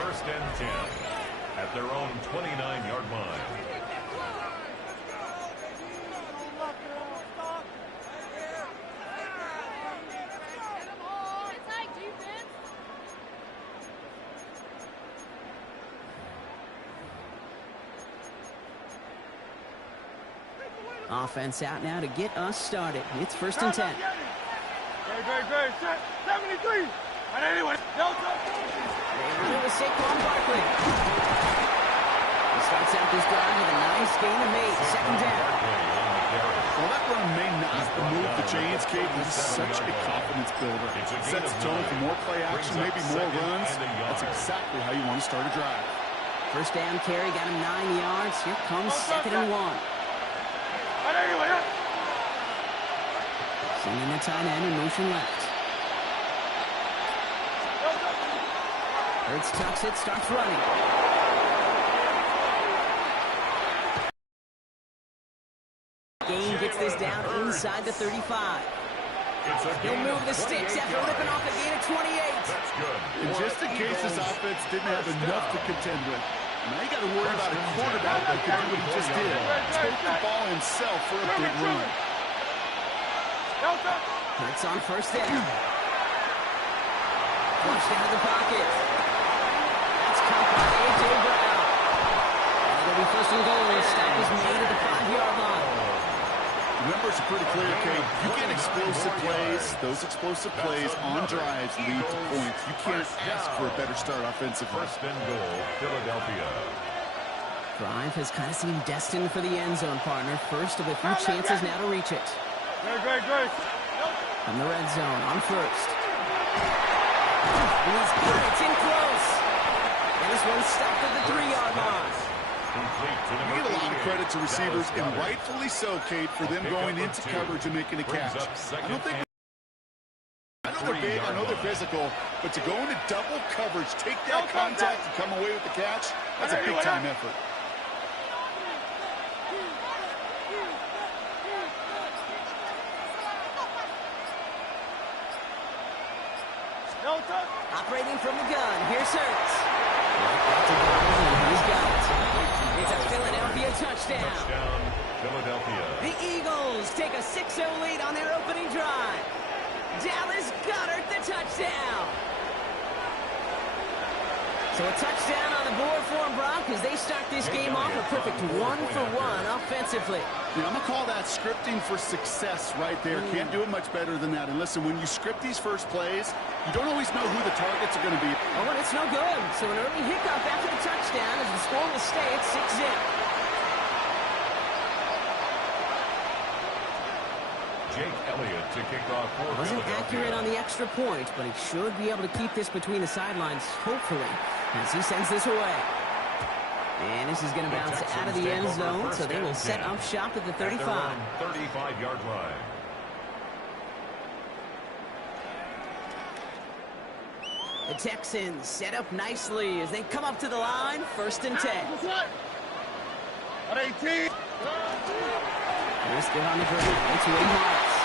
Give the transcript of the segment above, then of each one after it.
First and 10 at their own 29-yard line. Offense out now to get us started. It's first and 10. Great. 73. And anyway, they run with Saquon Barkley. He starts out this drive with a nice gain of 8. Second down. Well, that run may not move the chains, Kate. This is such a confidence builder. It sets the tone for more play action, maybe more runs. That's exactly how you want to start a drive. First down carry, got him 9 yards. Here comes second and 1. Sending the tight end in motion left. Hurts tucks it, starts running. Gain gets this down inside the 35. He'll move the sticks after ripping off a gain of 28. And just in case this offense didn't have enough to contend with, now you got to worry about a quarterback that can do what he just did. Take the ball himself for a big run. Hurts on first down. Flushed out of the pocket. That's caught by A.J. Brown. It'll be first and goal. Stop is made at the 5-yard line. The numbers are pretty clear, Kate. You get explosive plays. Those explosive plays on drives lead to points. You can't ask for a better start offensively. First and goal, Philadelphia. Drive has kind of seemed destined for the end zone, partner. First of a few chances now to reach it. Great. From the red zone on first. And he's got it. It's in close. And this one's stopped at the 3-yard line. You give a lot of credit to receivers, and rightfully so, Kate, for them going into coverage and making a catch. I know they're big, I know they're physical, but to go into double coverage, take that contact, and come away with the catch, that's a big-time effort. Operating from the gun, here's Hurts. He's got it. It's a Philadelphia touchdown. Touchdown, Philadelphia. The Eagles take a 6-0 lead on their opening drive. Dallas Goedert the touchdown. So a touchdown on the board for them, Brock, as they start this game off a perfect 1-for-1 offensively. Yeah, I'm going to call that scripting for success right there. Can't do it much better than that. And listen, when you script these first plays, you don't always know who the targets are going to be. Oh, and it's no good. So an early hiccup after the touchdown as the score will stay at 6-0. Jake Elliott to kick off for Wasn't accurate on the extra point, but he should be able to keep this between the sidelines, hopefully, as he sends this away. And this is going to bounce out of the end zone, so they will set up shop at the 35. 35-yard line. The Texans set up nicely as they come up to the line, first and 10. At 18. They're still on the ground. It's Wayne Harris.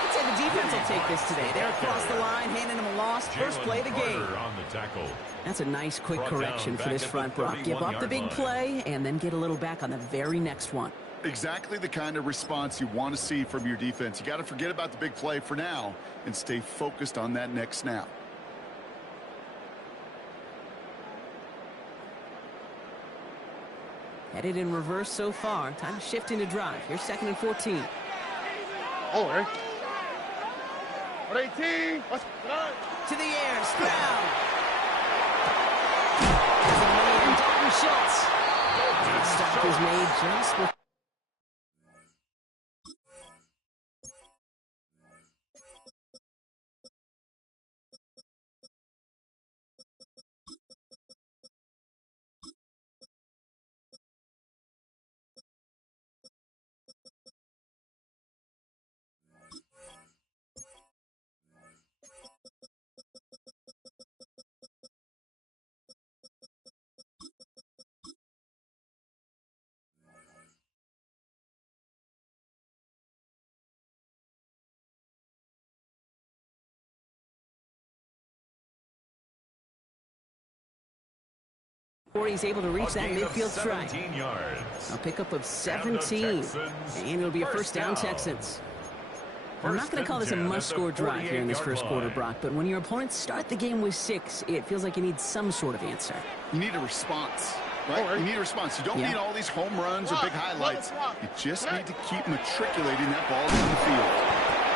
I'd say the defense will take this today. They're across the line, handing them a loss. First play of the game. On the tackle. That's a nice quick correction for this front, Brock. Give up the big play and then get a little back on the very next one. Exactly the kind of response you want to see from your defense. You got to forget about the big play for now and stay focused on that next snap. Headed in reverse so far. Time to shift into drive. Here's second and 14. Oh, right. At 18. To the air. Stroud. As a man, Dalton Schultz. Stop is made just with He's able to reach that midfield strike. A pickup of 17. And it'll be a first down, Texans. I'm not going to call this a must-score drive here in this first quarter, Brock, but when your opponents start the game with 6, it feels like you need some sort of answer. You need a response, right? You need a response. You don't need all these home runs or big highlights. You just need to keep matriculating that ball down the field.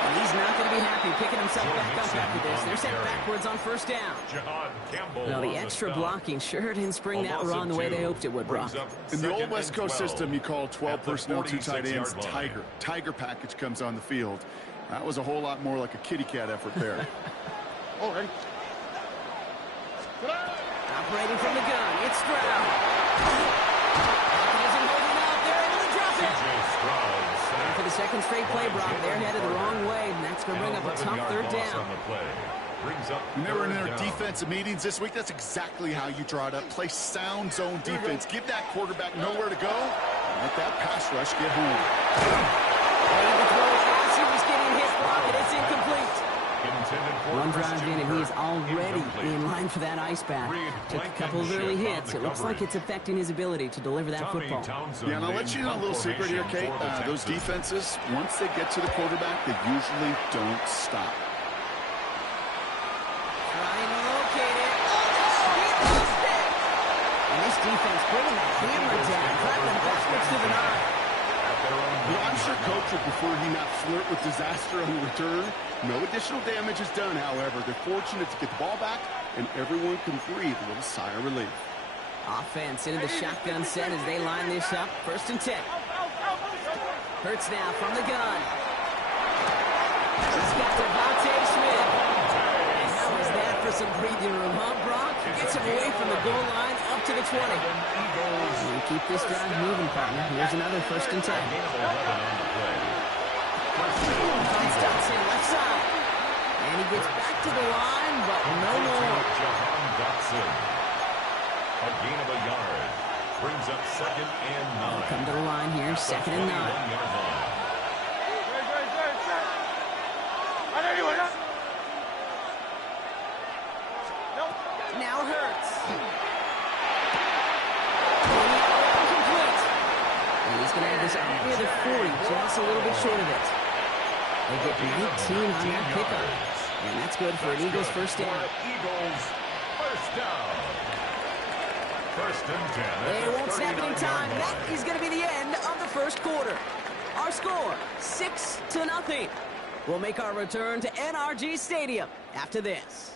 And he's not going to be happy picking himself back up after this. They're sent backwards on first down. Well, the extra blocking sure didn't spring that run the way they hoped it would, Brock. In the old West Coast system, you call 12 personnel, 2 tight ends, Tiger. Tiger package comes on the field. That was a whole lot more like a kitty cat effort there. All right. Operating from the gun, it's Stroud. Pocket isn't holding up. They're able to drop it. And for the second straight play, Brock, they're headed the wrong way, and that's going to bring up a tough third down. Remember in our defensive meetings this week, that's exactly how you draw it up. Play sound zone defense. Give that quarterback nowhere to go. And let that pass rush get home. He was getting hit, Brock, and it's incomplete. One drive in, and he is already in line for that ice bath. Took a couple of early hits. It looks like it's affecting his ability to deliver that football. Yeah, and I'll let you know a little secret here, Kate. Those defenses, once they get to the quarterback, they usually don't stop. Trying to locate it. Oh, he lost it! And this defense bringing that hammer down, driving backwards to the 9. I'm sure Coach would prefer he not flirt with disaster on the return. No additional damage is done, however. They're fortunate to get the ball back, and everyone can breathe a little sigh of relief. Offense into the shotgun set as they line this up. 1st and 10. Hurts now from the gun. He's got Devontae Smith. And how is that for some breathing room, huh, Brock? Gets him away from the goal line up to the 20. And keep this drive moving, partner. Here's another 1st and 10. Finds Dotson left side. And he gets back to the line, but no more. A gain of a yard. Brings up 2nd and 9. Come to the line here, 2nd and 9. Now Hurts. Incomplete. And he's going to have this out near the 40, just a little bit short of it. They get 19 on that pickup. And that's good for an Eagles first down. Eagles first down. 1st and 10. They won't snap it in time. That is going to be the end of the first quarter. Our score, 6-0. We'll make our return to NRG Stadium after this.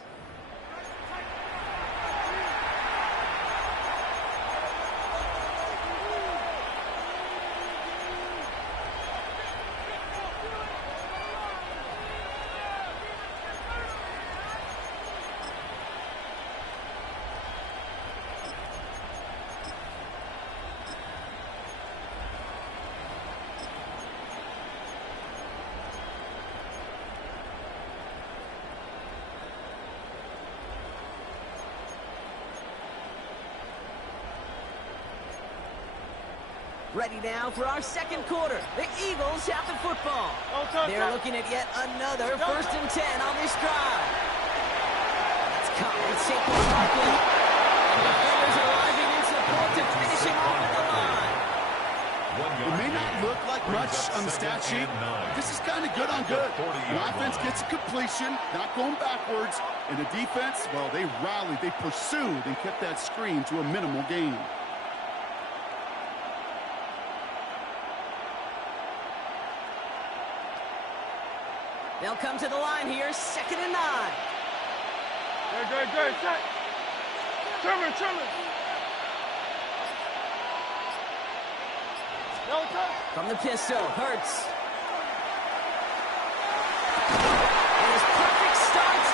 Ready now for our second quarter. The Eagles have the football. They're looking at yet another 1st and 10 on this drive. Let's come with Saquon Barkley. And defenders arriving in support to finish him off at the line. It may not look like much on the stat sheet. This is kind of good on good. The offense gets a completion, not going backwards. And the defense, well, they rallied, they pursued, and kept that screen to a minimal gain. They'll come to the line here, 2nd and 9. Good. Set. Trimmer. From the pistol, Hurts. And his perfect start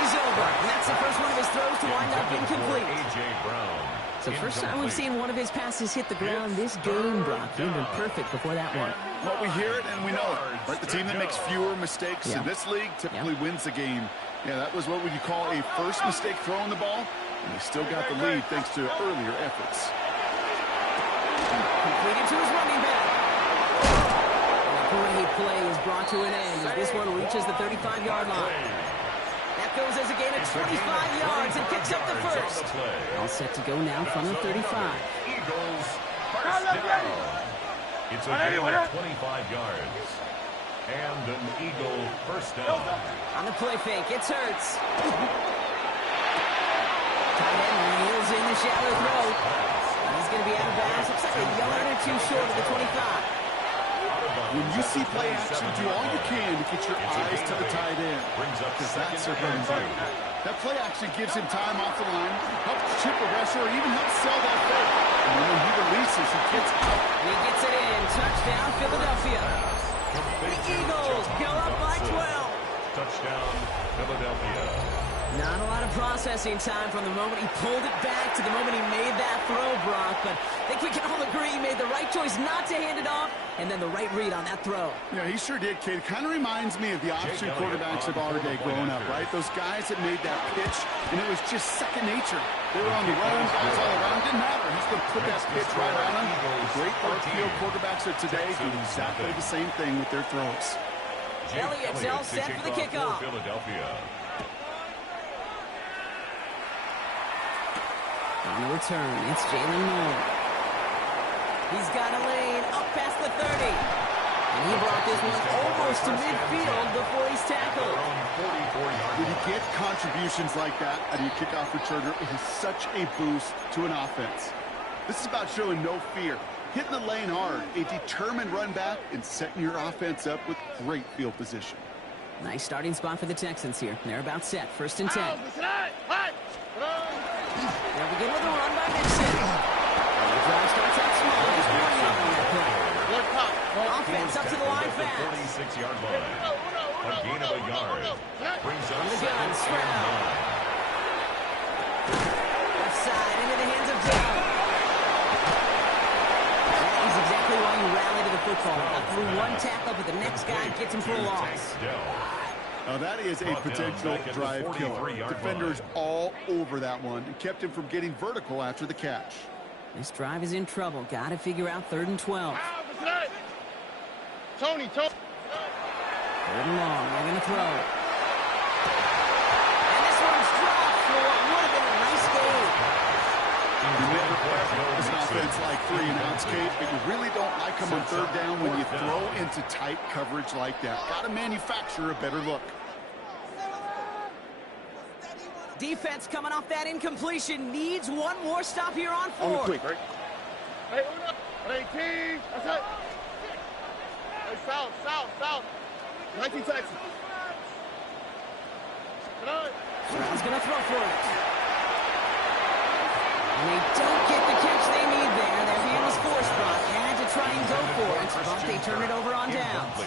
is over. And that's the first one of his throws to wind up incomplete. A.J. Brown. It's the first time we've seen one of his passes hit the ground this game, Brock. He'd been perfect before that one. Well, we hear it and we know it. Right? The team that makes fewer mistakes in this league typically wins the game. Yeah, that was what would you call a first mistake throwing the ball, and they still got the lead thanks to earlier efforts. Completed to his running back. And a great play is brought to an end as this one reaches the 35-yard line. That That goes as a gain of 25 yards and picks up the first. All set to go now from the 35. Eagles first down. It's a gain of 25 yards. And an Eagle first down. On the play fake, it's Hurts. Tight end reels in the shallow throw. He's going to be out of bounds. Looks like a yard or two short of the 25. When you see play action, do all you can to get your eyes to the tight end, because that's their bread and butter. That play action gives him time off the line, helps chip a rusher, or even helps sell that fake. And then when he releases, he gets out. He gets it in. Touchdown, Philadelphia. The Eagles go up by 12. Touchdown, Philadelphia. Not a lot of processing time from the moment he pulled it back to the moment he made that throw, Brock. But I think we can all agree he made the right choice not to hand it off, and then the right read on that throw. Yeah, he sure did, kid. It kind of reminds me of the option quarterbacks of our day growing up, right? Those guys that made that pitch, and it was just second nature. They were on the run, guys all around. Didn't matter. He's going to put that pitch right on him. The great field quarterbacks of today do exactly the same thing with their throws. Elliott's all set for the kickoff. Philadelphia. On the return, it's Jalen Moore. He's got a lane up past the 30. And he brought this one almost to midfield before he's tackled. When you get contributions like that out of your kickoff returner, it is such a boost to an offense. This is about showing no fear, hitting the lane hard, a determined run back, and setting your offense up with great field position. Nice starting spot for the Texans here. They're about set. 1st and 10. They'll begin with a run by Nixon. The drive starts out small. Just 1 yard on that play. Offense up to the line fast. 46-yard line. A gain of a yard. Brings up the gun, second Stroud. and 9. Left side into the hands of Dell. That is exactly why you rally to the football. Got through one tackle, but the next guy gets him for a loss. Now that is a potential drive killer. Defenders all over that one and kept him from getting vertical after the catch. This drive is in trouble. Got to figure out 3rd and 12. Tony. 3rd and long. They're going to throw. And this one's dropped for what would have been a nice game. You never play as an offense like 3 and outs, Kate, but you really don't like them on 3rd down when you throw into tight coverage like that. Got to manufacture a better look. Defense coming off that incompletion needs one more stop here on 4th. On the quick, right? Hey, 18. That's it. Hey, south. 19 Texas. Stroud's going to throw for it. And they don't get the catch they need there. Their hand was forced, Brock. Had to try and go for it, but they turn it over on downs.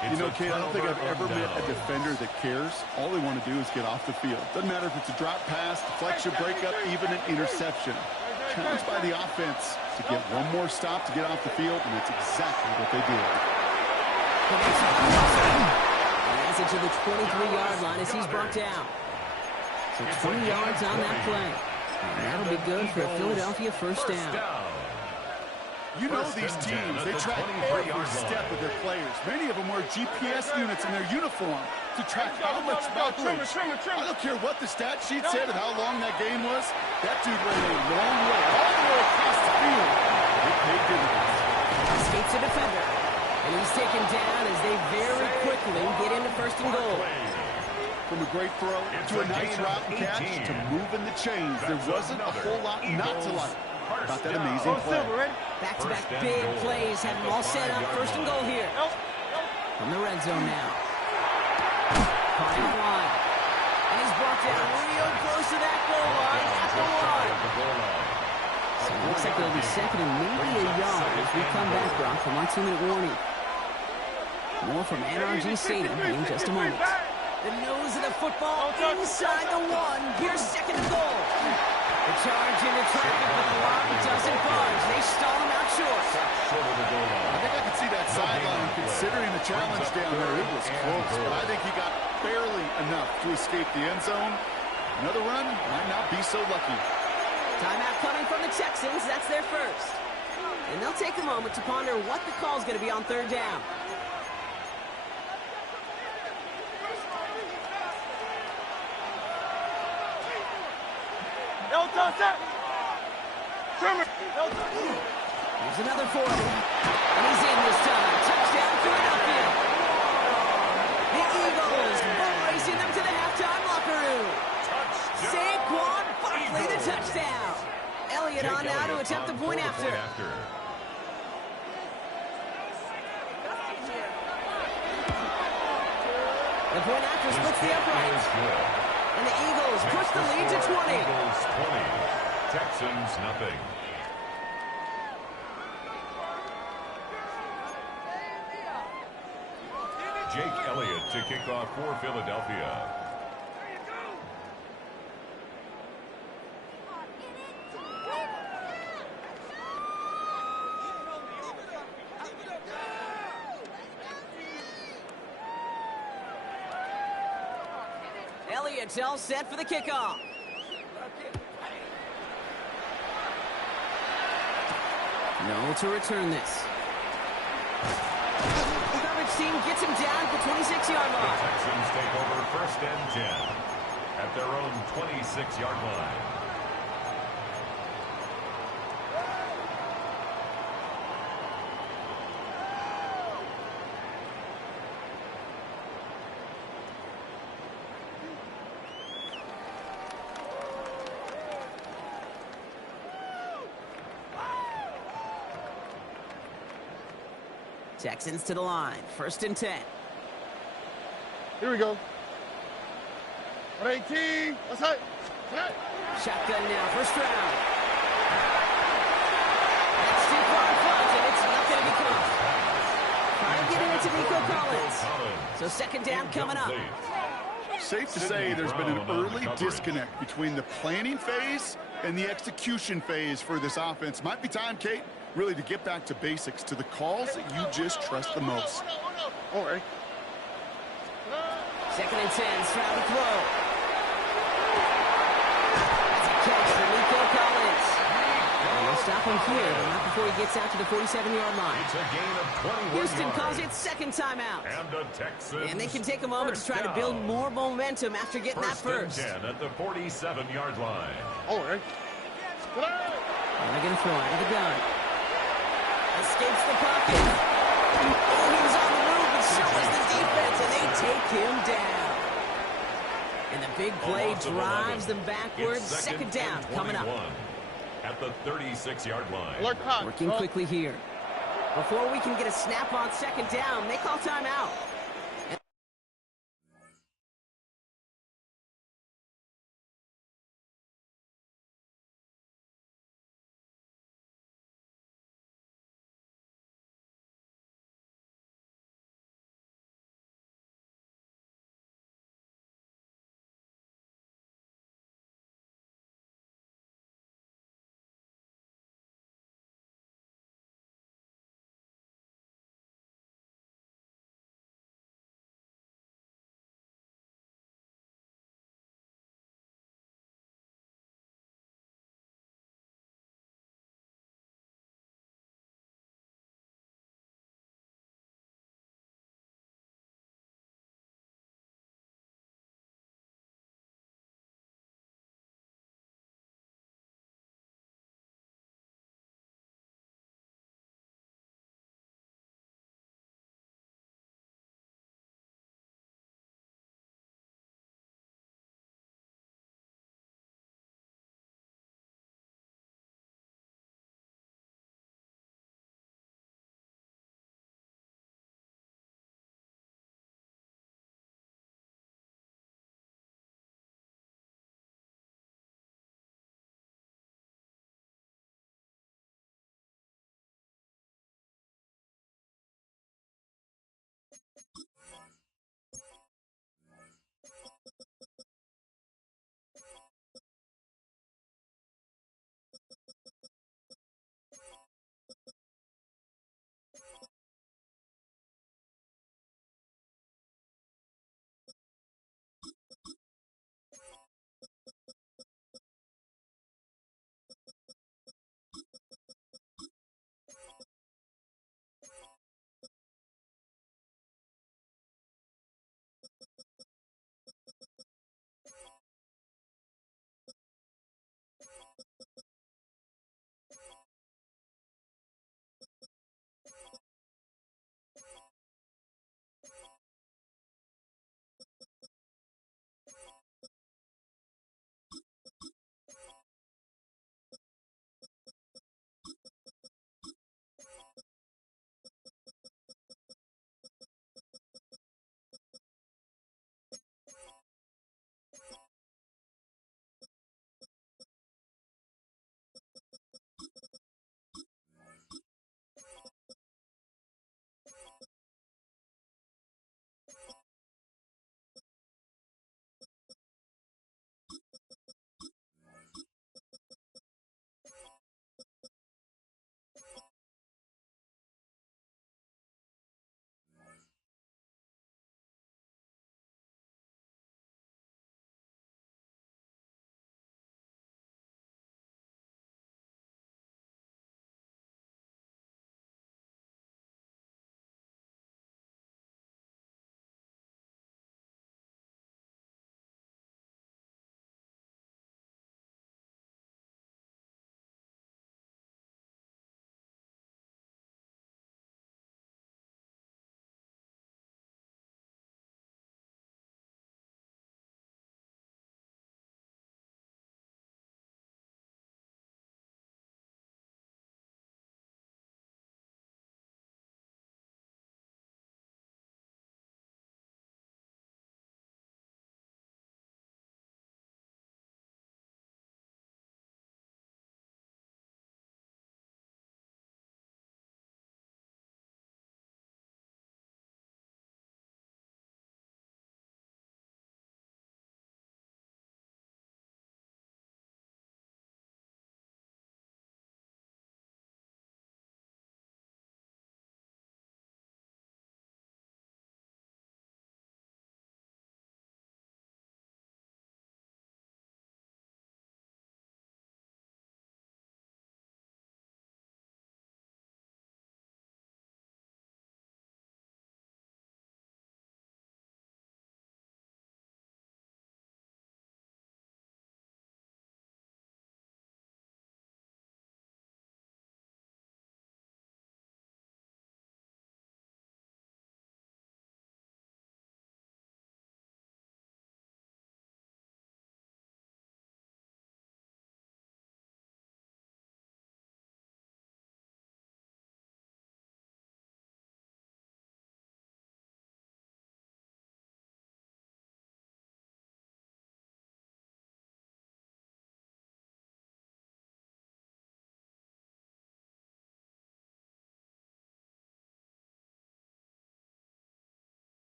You know, Kate, I don't think I've ever met a defender that cares. All they want to do is get off the field. Doesn't matter if it's a drop pass, deflection, breakup, even an interception. Challenged by the offense to get one more stop to get off the field, and that's exactly what they did. Has it to the 23-yard line as he's brought down. So 20 yards on that play. And that'll be good for a Philadelphia first down. You know these teams, they track every step of their players. Many of them wear GPS units in their uniform to track how much mileage. I don't care what the stat sheet said and how long that game was. That dude ran a long way, all the way across the field. It paid dividends. Escapes a defender. And he's taken down as they very quickly get into 1st and goal. From a great throw to a nice route and catch to moving the chains, there wasn't a whole lot not to like about that amazing play. Back-to-back big plays have them all set up. 1st and goal here. From the red zone now. Caught in line. And he's brought down real close to that goal line at the 1. So it looks like it'll be 2nd and maybe a yard as we come back, Brock, from our 2-minute warning. More from NRG Stadium in just a moment. The nose of the football inside the 1. Here's 2nd and goal. The charge into traffic, but the line doesn't budge. They stall him out short. I think I could see that sideline considering the challenge down there. It was close, but I think he got barely enough to escape the end zone. Another run might not be so lucky. Timeout coming from the Texans. That's their first. And they'll take a moment to ponder what the call is going to be on 3rd down. Here's another 40. And he's in this time. Touchdown, Philadelphia. The Eagles racing them to the halftime locker room. Saquon Barkley, the touchdown. Elliott on now to attempt the point after. The point after splits the uprights. And the Eagles push the lead to 20. Eagles 20, Texans nothing. Jake Elliott to kick off for Philadelphia. Elliott's all set for the kickoff. No to return this. The coverage team gets him down at the 26-yard line. The Texans take over 1st and 10 at their own 26-yard line. Texans to the line. 1st and 10. Here we go. 118. Let's hit. Shotgun now. 1st round. That's too far in front, and it's not going to be caught. Trying to get it to Nico Collins. So 2nd down coming up. Safe to say there's been an early disconnect between the planning phase and the execution phase for this offense. Might be time, Kate, really to get back to basics, to the calls that you just trust the most. All right. 2nd and 10, strap the throw. That's a catch for Nico Collins. And they'll stop him here, but not before he gets out to the 47-yard line. It's a gain of 21 Houston yards. calls it 2nd timeout. And the Texans. And they can take a moment to try to build more momentum after getting that first. 1st and 10 at the 47-yard line. All right. And they're going to throw out of the gun. Escapes the pocket. Oh, he was on the move, but so was the defense, and they take him down. And the big play drives them backwards. 2nd down coming up. At the 36-yard line. Working quickly here. Before we can get a snap on 2nd down, they call timeout.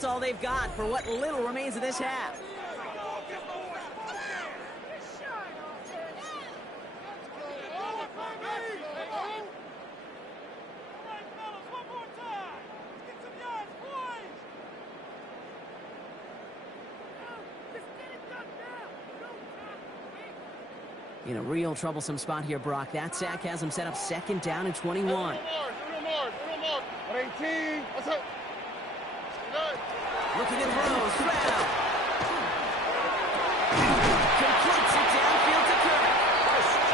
that's all they've got for what little remains of this half. In a real troublesome spot here, Brock. That sack has him set up 2nd down and 21. More. 18. What's up? Looking at throws. Stroud. Completes it downfield to Kirk.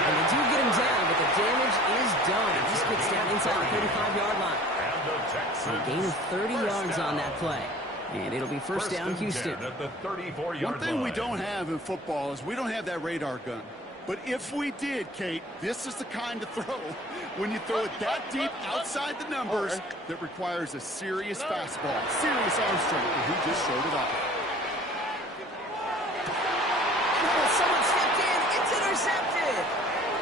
And they do get him down, but the damage is done. He gets down inside the 35-yard line. A gain of 30 yards on that play. And it'll be first down, Houston. At the 34-yard One thing we line. don't have in football is we don't have that radar gun. But if we did, Kate, this is the kind of throw, when you throw it that deep outside the numbers, that requires a serious fastball, serious arm strength, and he just showed it off. Oh, someone stepped in. It's intercepted.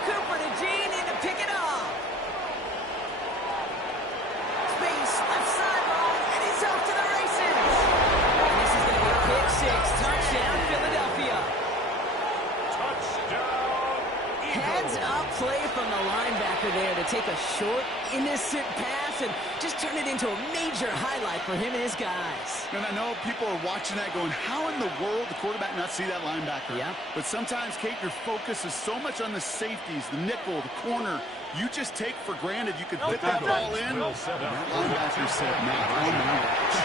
Cooper to Gene in to pick it off. Space, left sideline, and he's off to the races. And this is going to be a pick six. Touchdown, Philadelphia. Heads-up play from the linebacker there to take a short, innocent pass and just turn it into a major highlight for him and his guys. And I know people are watching that going, how in the world the quarterback not see that linebacker? Yep. But sometimes, Kate, your focus is so much on the safeties, the nickel, the corner. You just take for granted you could fit that ball in. That linebacker said, not on the match.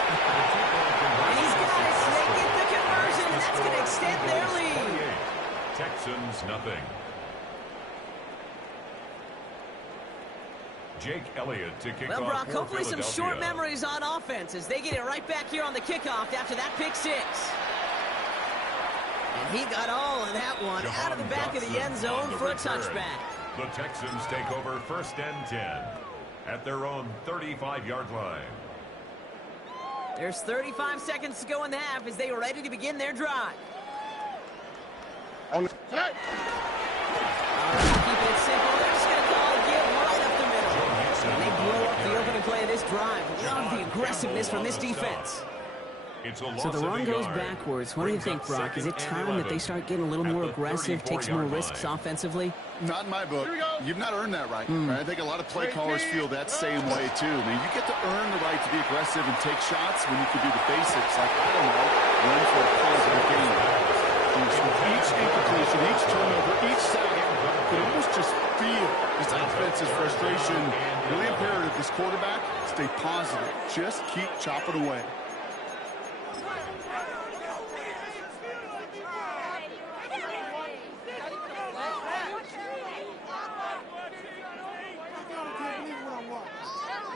And he's got it. They get the conversion. That's going to extend their lead. Texans nothing. Jake Elliott to kick Well, off Brock, for hopefully some Philadelphia. short memories on offense as they get it right back here on the kickoff after that pick six. And he got all of that one out of the back of the end zone for a touchback. The Texans take over 1st and 10 at their own 35-yard line. There's 35 seconds to go in the half as they are ready to begin their drive. On the All right, keeping it simple. They're just going to call it give right up the middle. And they blow up the opening play of this drive. Love the aggressiveness from this defense. So the run goes backwards. What do you think, Brock? Is it time that they start getting a little more aggressive, take some more risks offensively? Not in my book. You've not earned that right. I think a lot of play callers feel that same way, too. I mean, you get to earn the right to be aggressive and take shots when you can do the basics, like, I don't know, run for a positive gain. Each incompletion, each turnover, each sack, you can almost just feel this offense's frustration. Really imperative, this quarterback, stay positive. Just keep chopping away.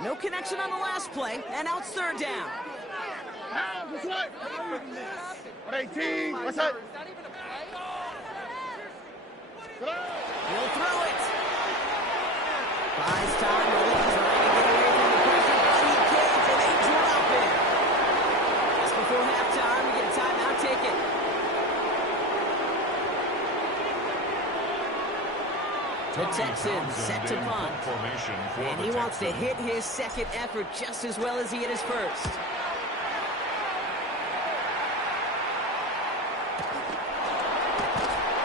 No connection on the last play, and now it's 3rd down. What's up? 18. What's up? He'll throw it. Buys time. The Leek trying to get away from the pressure. He can't, and they drop it. Just before halftime, we get a timeout ticket. The Texans set to punt. And he wants to hit his second effort just as well as he hit his first.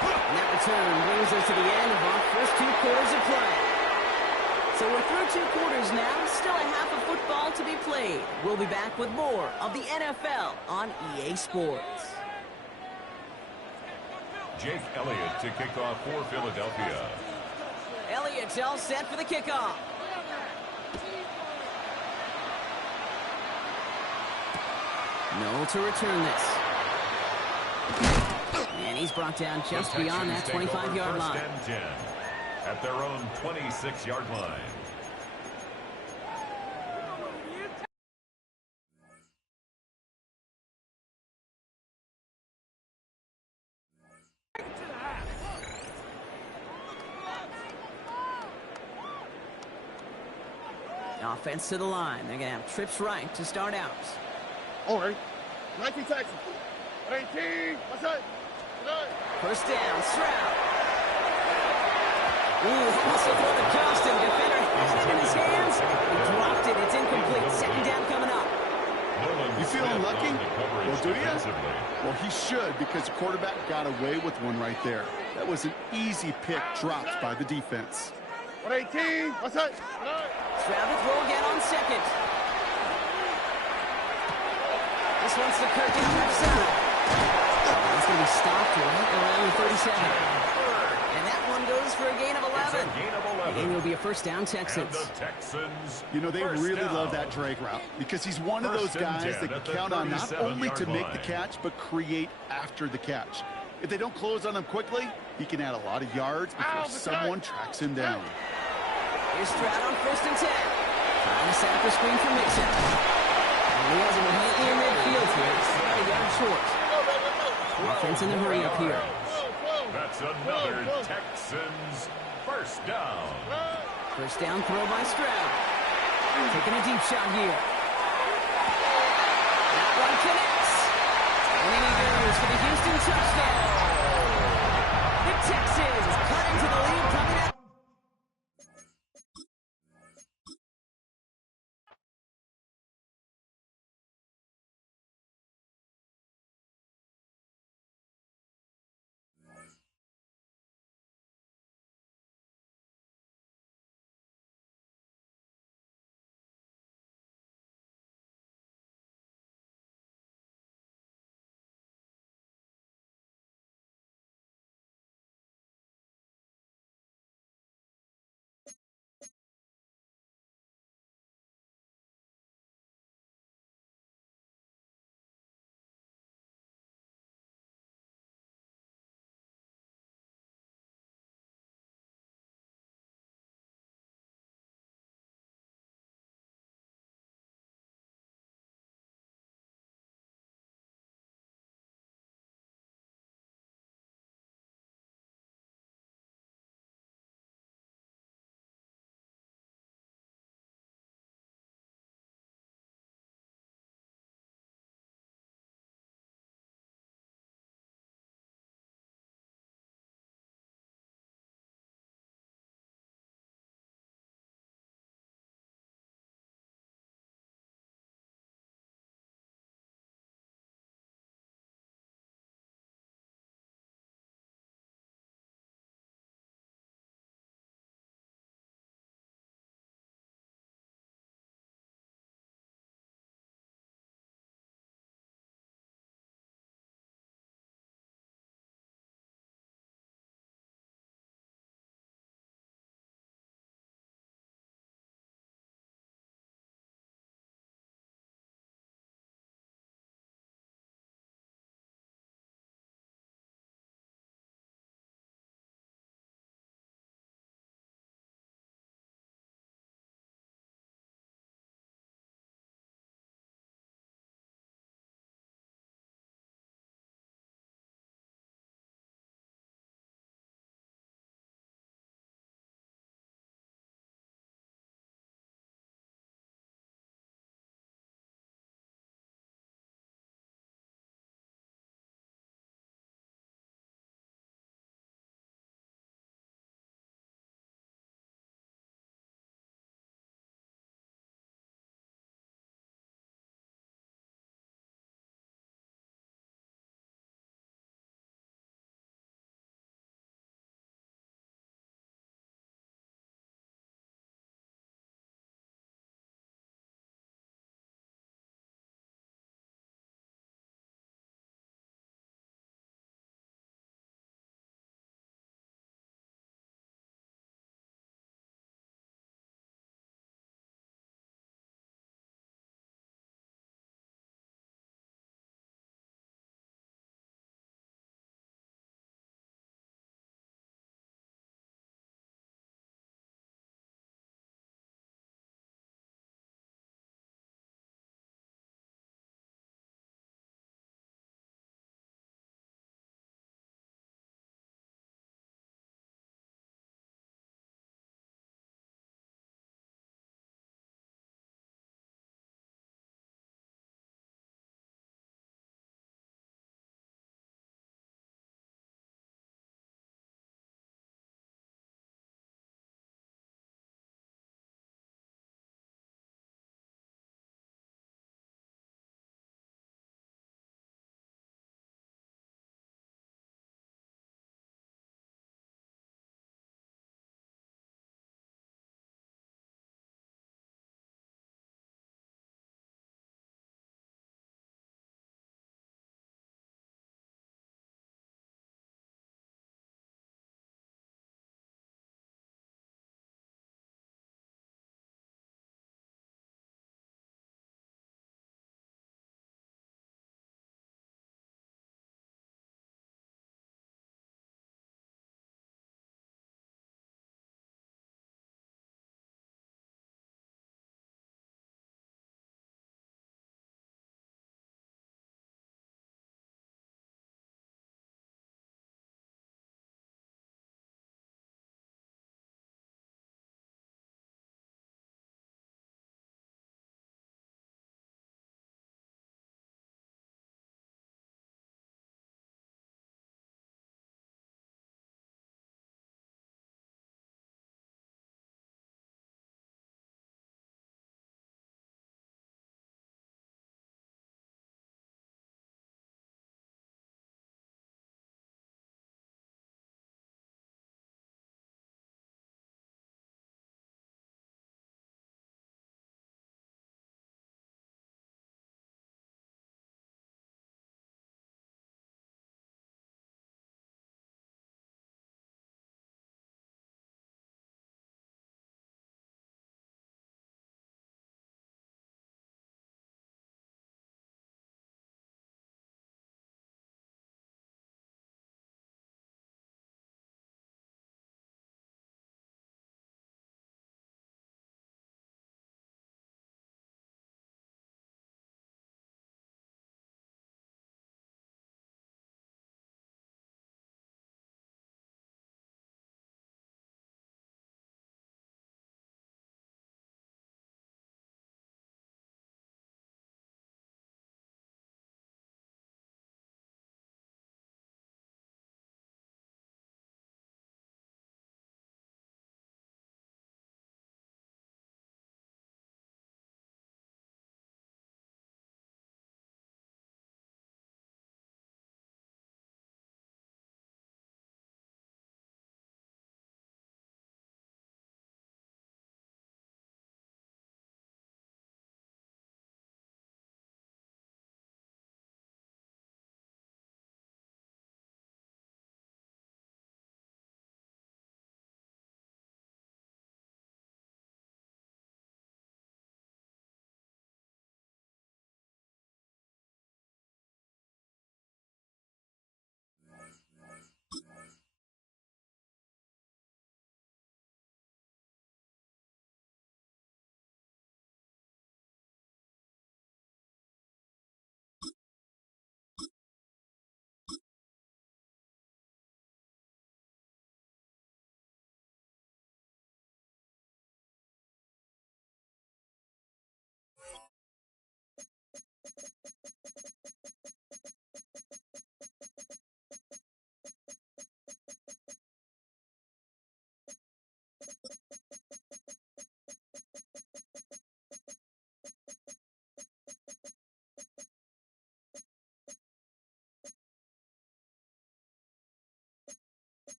And that return brings us to the end of our first 2 quarters of play. So we're through 2 quarters now. Still a half of football to be played. We'll be back with more of the NFL on EA Sports. Jake Elliott to kick off for Philadelphia. Elliott's all set for the kickoff. No to return this. And he's brought down just beyond that 25-yard line. 1st and 10 at their own 26-yard line. Offense to the line. They're going to have trips right to start out. All right. 19 Texans. 18. What's up? First down, Stroud. Ooh, almost a throw to Johnston. Defender has it in his hands. He dropped it. It's incomplete. 2nd down coming up. You feeling lucky? Well, do you? Well, he should, because the quarterback got away with one right there. That was an easy pick dropped by the defense. 118. What's that? Stroud to throw again on second. This one's to Kirk in left side. It's going to be stopped right around the 37. And that one goes for a gain of 11. And it'll be a first down, Texans. You know, they really love that drag route because he's one of those guys that can count on not only to make the catch, but create after the catch. If they don't close on him quickly, he can add a lot of yards before someone tracks him down. Here's Stroud on 1st and 10. Trying to set up a screen for Mixon. And he has him right near midfield here. It's about a yard short. Offense in the hurry up here. That's another Texans first down. First down throw by Stroud. Taking a deep shot here. That one connects. And in he goes for the Houston touchdown. The Texans cut into the lead coming out.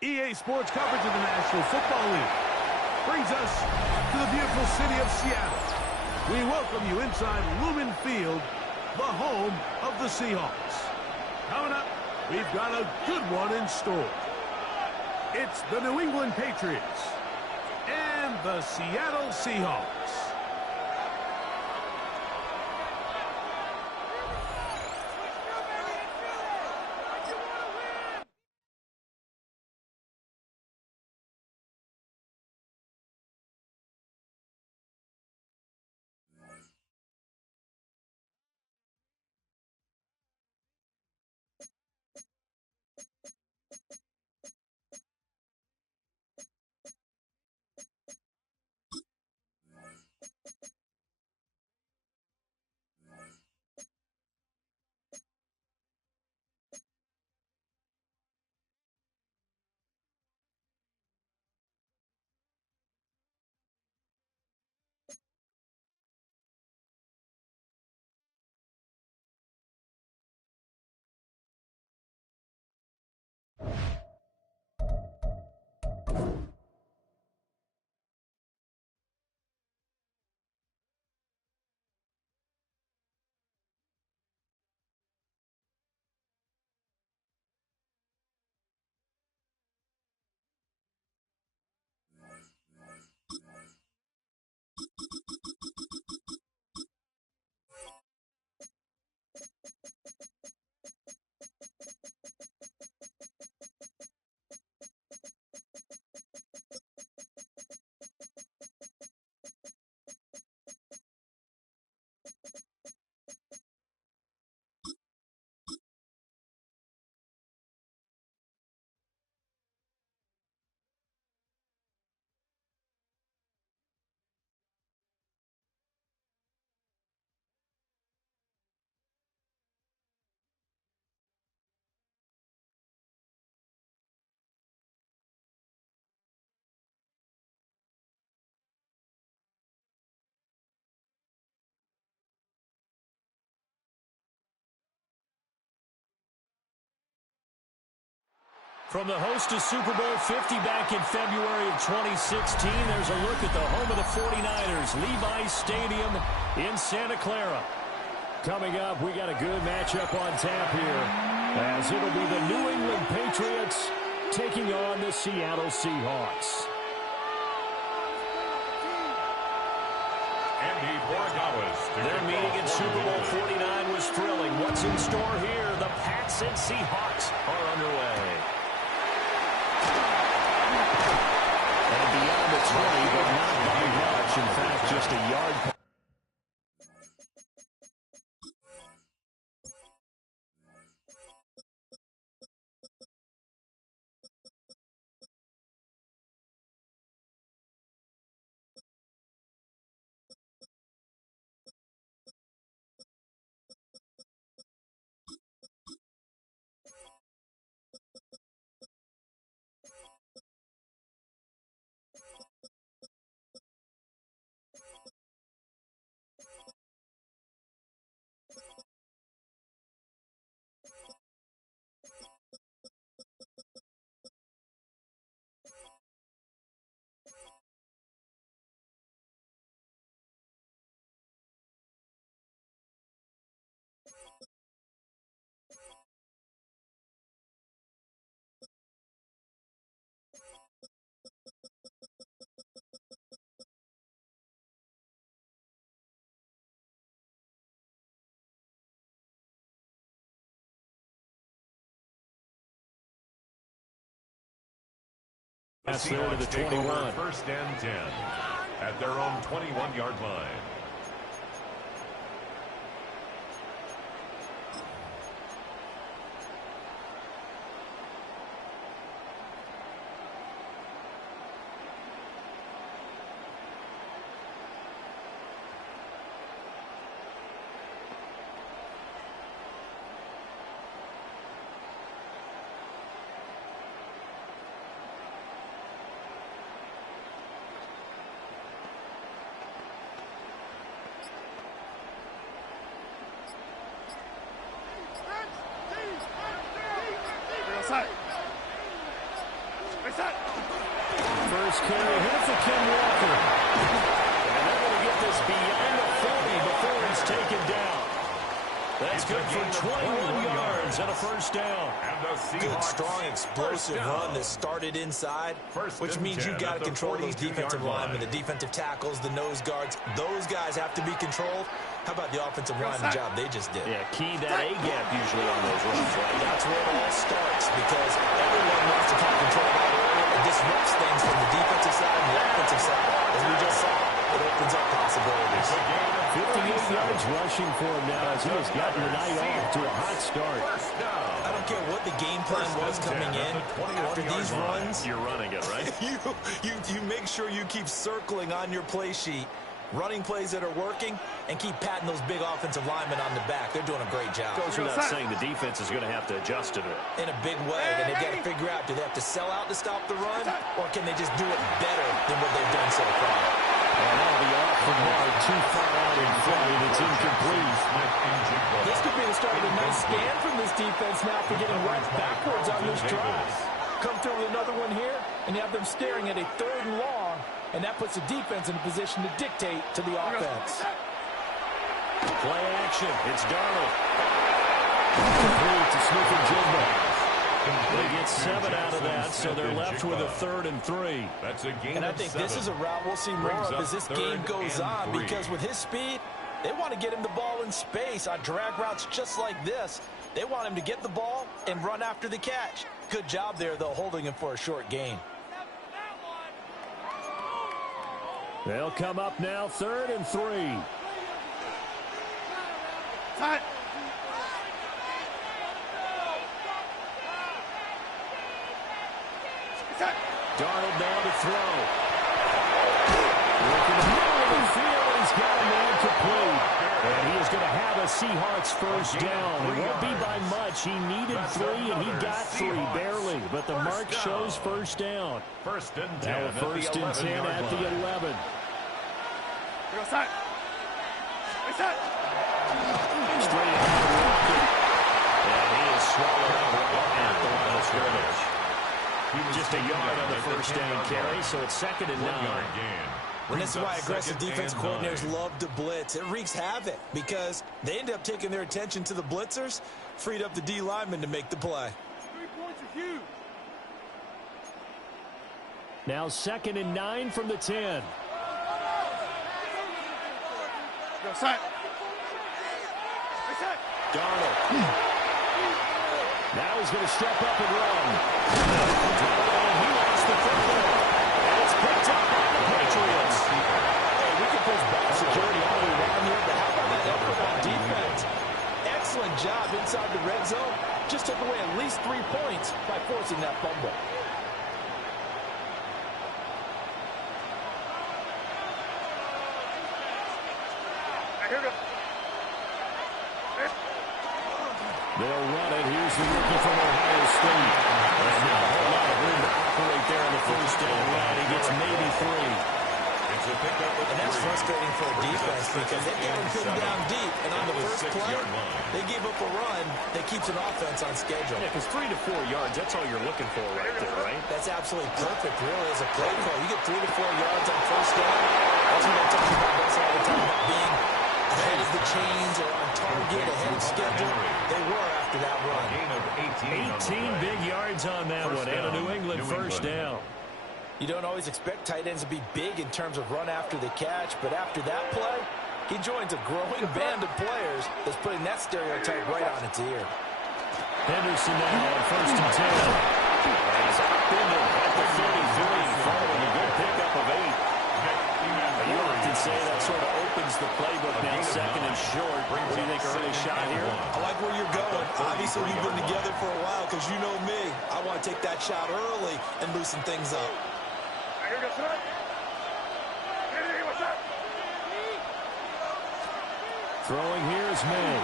EA Sports coverage of the National Football League brings us to the beautiful city of Seattle. We welcome you inside Lumen Field, the home of the Seahawks. Coming up, we've got a good one in store. It's the New England Patriots and the Seattle Seahawks. From the host of Super Bowl 50 back in February of 2016, there's a look at the home of the 49ers, Levi's Stadium in Santa Clara. Coming up, we got a good matchup on tap here, as it'll be the New England Patriots taking on the Seattle Seahawks. Their meeting in Super Bowl 49 was thrilling. What's in store here? The Pats and Seahawks are underway. And beyond the 20, but not by much. In fact, just a yard. Pass there to the 21. First and 10 at their own 21-yard line. First carry here for Ken Walker. And they're going to get this beyond the 40 before it's taken down. That's good for 21 yards and a first down. Good, strong, explosive run that started inside, which means you've got to control those defensive linemen, the defensive tackles, the nose guards. Those guys have to be controlled. How about the offensive lineman job they just did? Yeah, key that A-gap usually on those runs, right? That's where it all starts because everyone wants to take control of that area. It disrupts things from the defensive side and the offensive side. As we just saw, it opens up possibilities. 58 yards rushing for him now as he has gotten the night off to a hot start. I don't care what the game plan was coming in. After these runs, you're running it, right? you make sure you keep circling on your play sheet, running plays that are working, and keep patting those big offensive linemen on the back. They're doing a great job. Goes without saying the defense is going to have to adjust to it. In a big way, and they've got to figure out, do they have to sell out to stop the run, or can they just do it better than what they've done so far? And that'll be off the mark, too far out in front, and it's incomplete. This could be the start of a nice scan from this defense now for getting right backwards on this drive. Come through with another one here, and you have them staring at a 3rd and long, and that puts the defense in a position to dictate to the offense. Play action. It's Darnold. Complete to Smith and Jigba. They get 7 out of that, so they're left with a 3rd and 3. That's a game and I think this is a route we'll see more of as this game goes on, because with his speed, they want to get him the ball in space on drag routes just like this. They want him to get the ball and run after the catch. Good job there, though, holding him for a short gain. They'll come up now, 3rd and 3. Time. Darnold now to throw. Look in the middle of the field. He's got a man complete. And he is going to have a Seahawks first down. It won't be by much. He needed 3, and he got 3, barely. But the mark shows first down. First and 10. Now first and 10 at the 11. Straight ahead, Walker. And he is swallowed up at the line of scrimmage. Just a yard on the first down carry, so it's 2nd and 9. And this is why aggressive defense coordinators love to blitz. It wreaks havoc because they end up taking their attention to the blitzers, freed up the D lineman to make the play. 3 points are huge. Now 2nd and 9 from the 10. Go side. Darnold. Now he's going to step up and run. He lost the football. And it's picked up by the Patriots. Hey, we can push back security all the way around here, but how about that effort on defense? Excellent job inside the red zone. Just took away at least 3 points by forcing that fumble. Here we go. They'll run it. Here's the rookie from Ohio State. And not a whole lot of room to operate there in the first down line. He gets maybe 3. And that's frustrating for a defense because they got him pinned down deep. And on the first play, they gave up a run that keeps an offense on schedule. Yeah, because 3 to 4 yards, that's all you're looking for right there, right? That's absolutely perfect, really, as a play call. You get 3 to 4 yards on first down. That's what I talk about this all the time, about being ahead of the chains or on target, ahead of schedule. They were after that run. 18 big yards on that one, and a New England first down. You don't always expect tight ends to be big in terms of run after the catch, but after that play, he joins a growing band of players that's putting that stereotype right on its ear. Henderson now on 1st and 10. And he's upended at the 33, following a good pickup of 8. You often say that sort of opens the playbook now, 2nd and short. What do you think, early shot here? I like where you're going. Obviously, we've been together for a while because you know me. I want to take that shot early and loosen things up. Throwing here is May.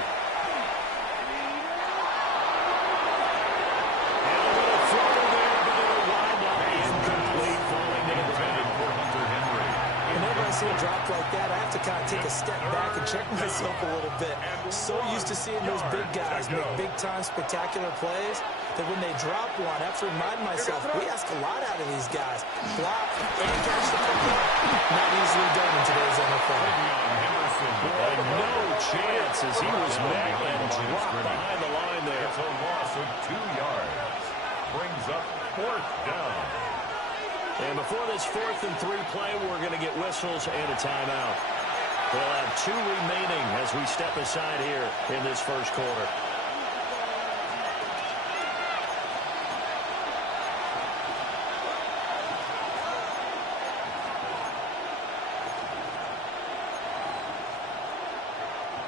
And a little throw there, but it'll wind up incomplete, falling to the ground for Hunter Henry. Whenever I see a drop like that, I have to kind of take a step back and check myself a little bit. So used to seeing those big guys make big-time spectacular plays that when they drop one, I have to remind myself, we ask a lot out of these guys. Block, and catch the football. Not easily done in today's NFL. Boy, no chance as he was met and dropped behind the line there. It's a loss of 2 yards. Brings up 4th down. And before this 4th and 3 play, we're going to get whistles and a timeout. We'll have 2 remaining as we step aside here in this first quarter.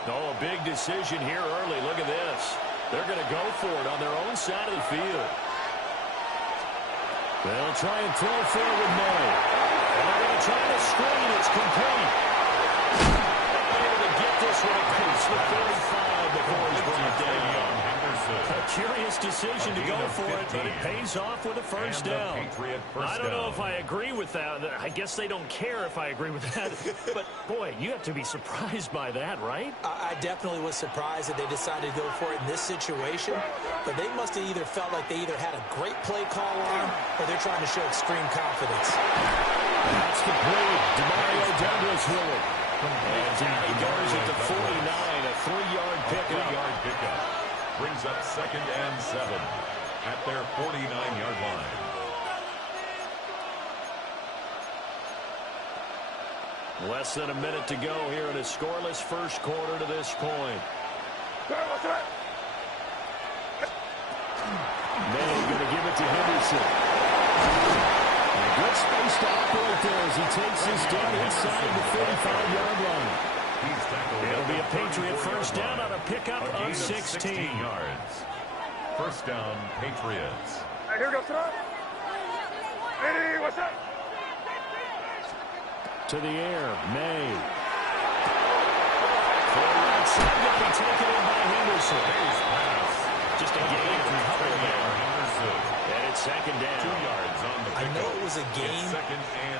Oh, a big decision here early. Look at this. They're going to go for it on their own side of the field. They'll try and throw forward May. And they're going to try to screen. It's complete. Able to get this one across the 35 before he's brought down. A curious decision to go for it, but it pays off with a first down. I don't know if I agree with that. I guess they don't care if I agree with that. But, boy, you have to be surprised by that, right? I definitely was surprised that they decided to go for it in this situation. But they must have either felt like they either had a great play call on or they're trying to show extreme confidence. That's the play. Demario Douglas with it. And down he goes at the 49, a 3-yard pickup. Brings up 2nd and 7 at their 49-yard line. Less than a minute to go here in a scoreless first quarter to this point. May going to give it to Henderson. A good space to operate there as he takes this down inside the 35-yard line. It'll be a Patriot first down on a pickup of 16 yards. First down, Patriots. Hey, here we go, sir. Hey, what's up? To the air, May. Forward side going to be taken in by Henderson. Just a gain of a couple there. And it's 2nd down. 2 yards on the I know it was a game,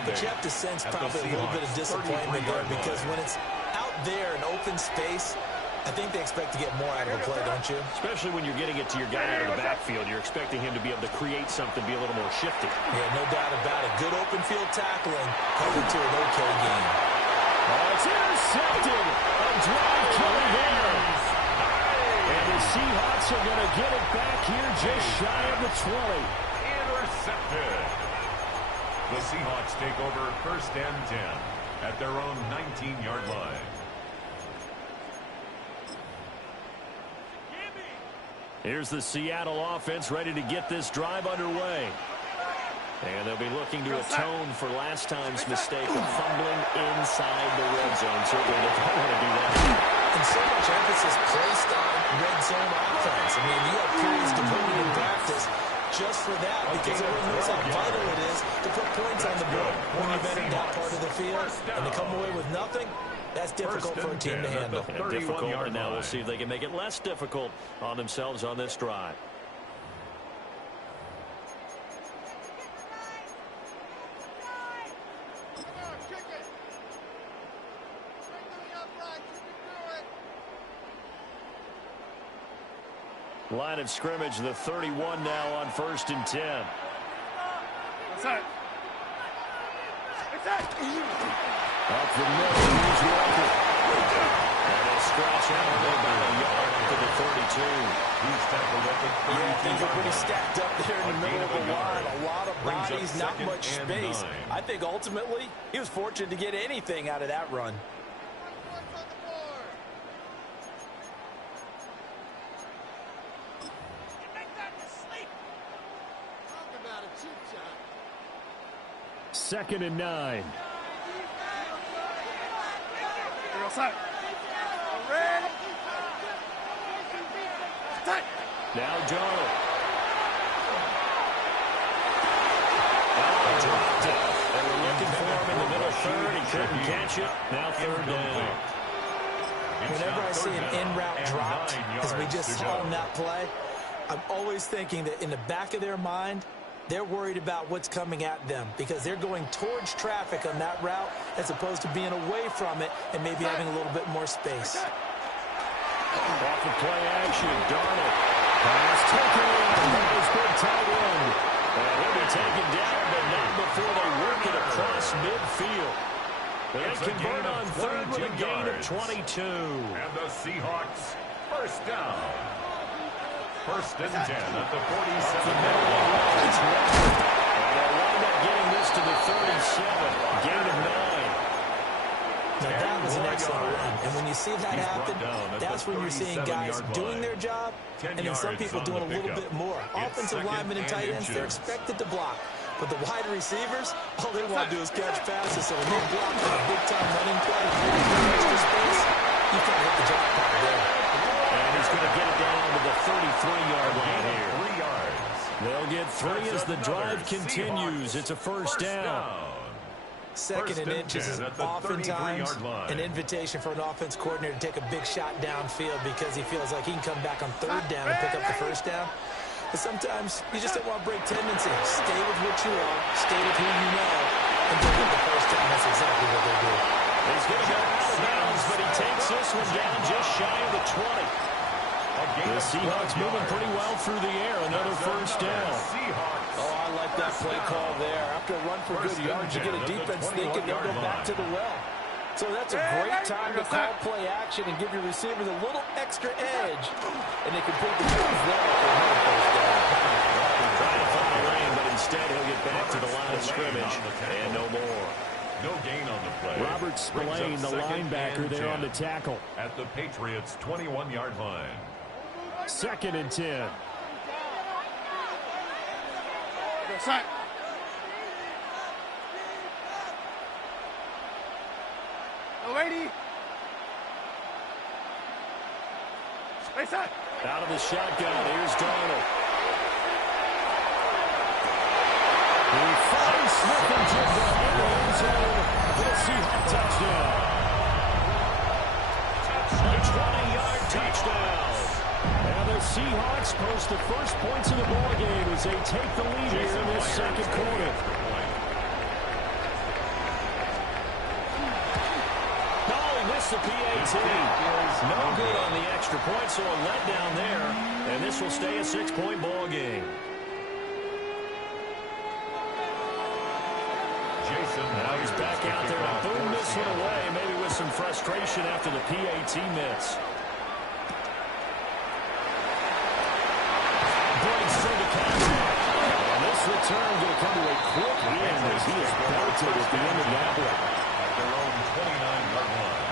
but you have to sense probably a little bit of disappointment there because when it's out there in open space, I think they expect to get more out of the play, don't you? Especially when you're getting it to your guy out of the backfield. You're expecting him to be able to create something, be a little more shifty. Yeah, no doubt about it. Good open field tackling, coming to an okay game. Oh, it's intercepted. A drive coming there. And the Seahawks are going to get it back here just shy of the 20. Intercepted. The Seahawks take over 1st and 10 at their own 19-yard line. Here's the Seattle offense ready to get this drive underway. And they'll be looking to atone for last time's mistake of fumbling inside the red zone. Certainly they don't want to do that. And so much emphasis placed on red zone offense. I mean, you have periods devoted in practice just for that because everyone knows how vital it is to put points on the board when you've entered that part of the field. And to come away with nothing, that's difficult for a team to handle. And difficult, and now we'll see if they can make it less difficult on themselves on this drive. Line of scrimmage, the 31 now on 1st and 10. What's that? What's that? Up the middle, here's Walker. And they scratch out about a yard to the 32. He's tackled at the 32. Yeah, things are pretty stacked up there in the middle of the line. A lot of bodies, not much space. I think ultimately he was fortunate to get anything out of that run. Second and 9. Now Darnold. Dropped it. They were looking for him in the middle third. He couldn't catch it. Now 3rd down. Whenever I see an in-route dropped, as we just saw in that play, I'm always thinking that in the back of their mind, they're worried about what's coming at them because they're going towards traffic on that route as opposed to being away from it and maybe having a little bit more space. Off the play action, Darnold. Pass taken in. That was good tight end. And he'll be taken down, but not before they work it across across midfield. They convert on third with a gain of 22. And the Seahawks, first down. First and 10 at the 47. It's Robert. And they'll wind up getting this to the 37. Gain of 9. Now, that was an excellent run. And when you see that happen, that's when you're seeing guys doing their job, and then some people doing a little bit more. Offensive linemen and tight ends, they're expected to block. But the wide receivers, all they want to do is catch passes. So when they block on a big-time running play, extra space, you can't hit the jackpot there. And he's going to get it down to the 33-yard line here. 3 yards. They'll get 3 as the drive continues. It's a first down. Second and inches is oftentimes an invitation for an offense coordinator to take a big shot downfield because he feels like he can come back on third down and pick up the first down. But sometimes you just don't want to break tendencies. Stay with what you are, stay with who you know, and go get the first down. That's exactly what they do. He's going to go out of bounds, but he takes this one down just shy of the 20. The Seahawks moving pretty well through the air. Another first down. Oh, I like that play call there. After a run for good yards, you get a defense thinking they'll go back to the well. So that's a great time to call play action and give your receivers a little extra edge. And they complete the pass there for another first down. Trying to find a lane, but instead he'll get back to the line of scrimmage and no more. No gain on the play. Robert Spillane, the linebacker, there on the tackle. At the Patriots' 21-yard line. Second and 10. Side. Lady. Space out. Out of the shotgun, here's Darnold. He finds Smith and Jigba in the end zone for the Seahawks touchdown. A 20-yard touchdown. And the Seahawks post the first points of the ball game as they take the lead here in this second quarter. The PAT is no good on the extra point, so a letdown there, and this will stay a 6-point ball game. Now he's back out there to boom this one away, maybe with some frustration after the PAT miss. Breaks through the contact. And this return going to come to a quick end as he is belted at the end of that one. At their own 29-yard line.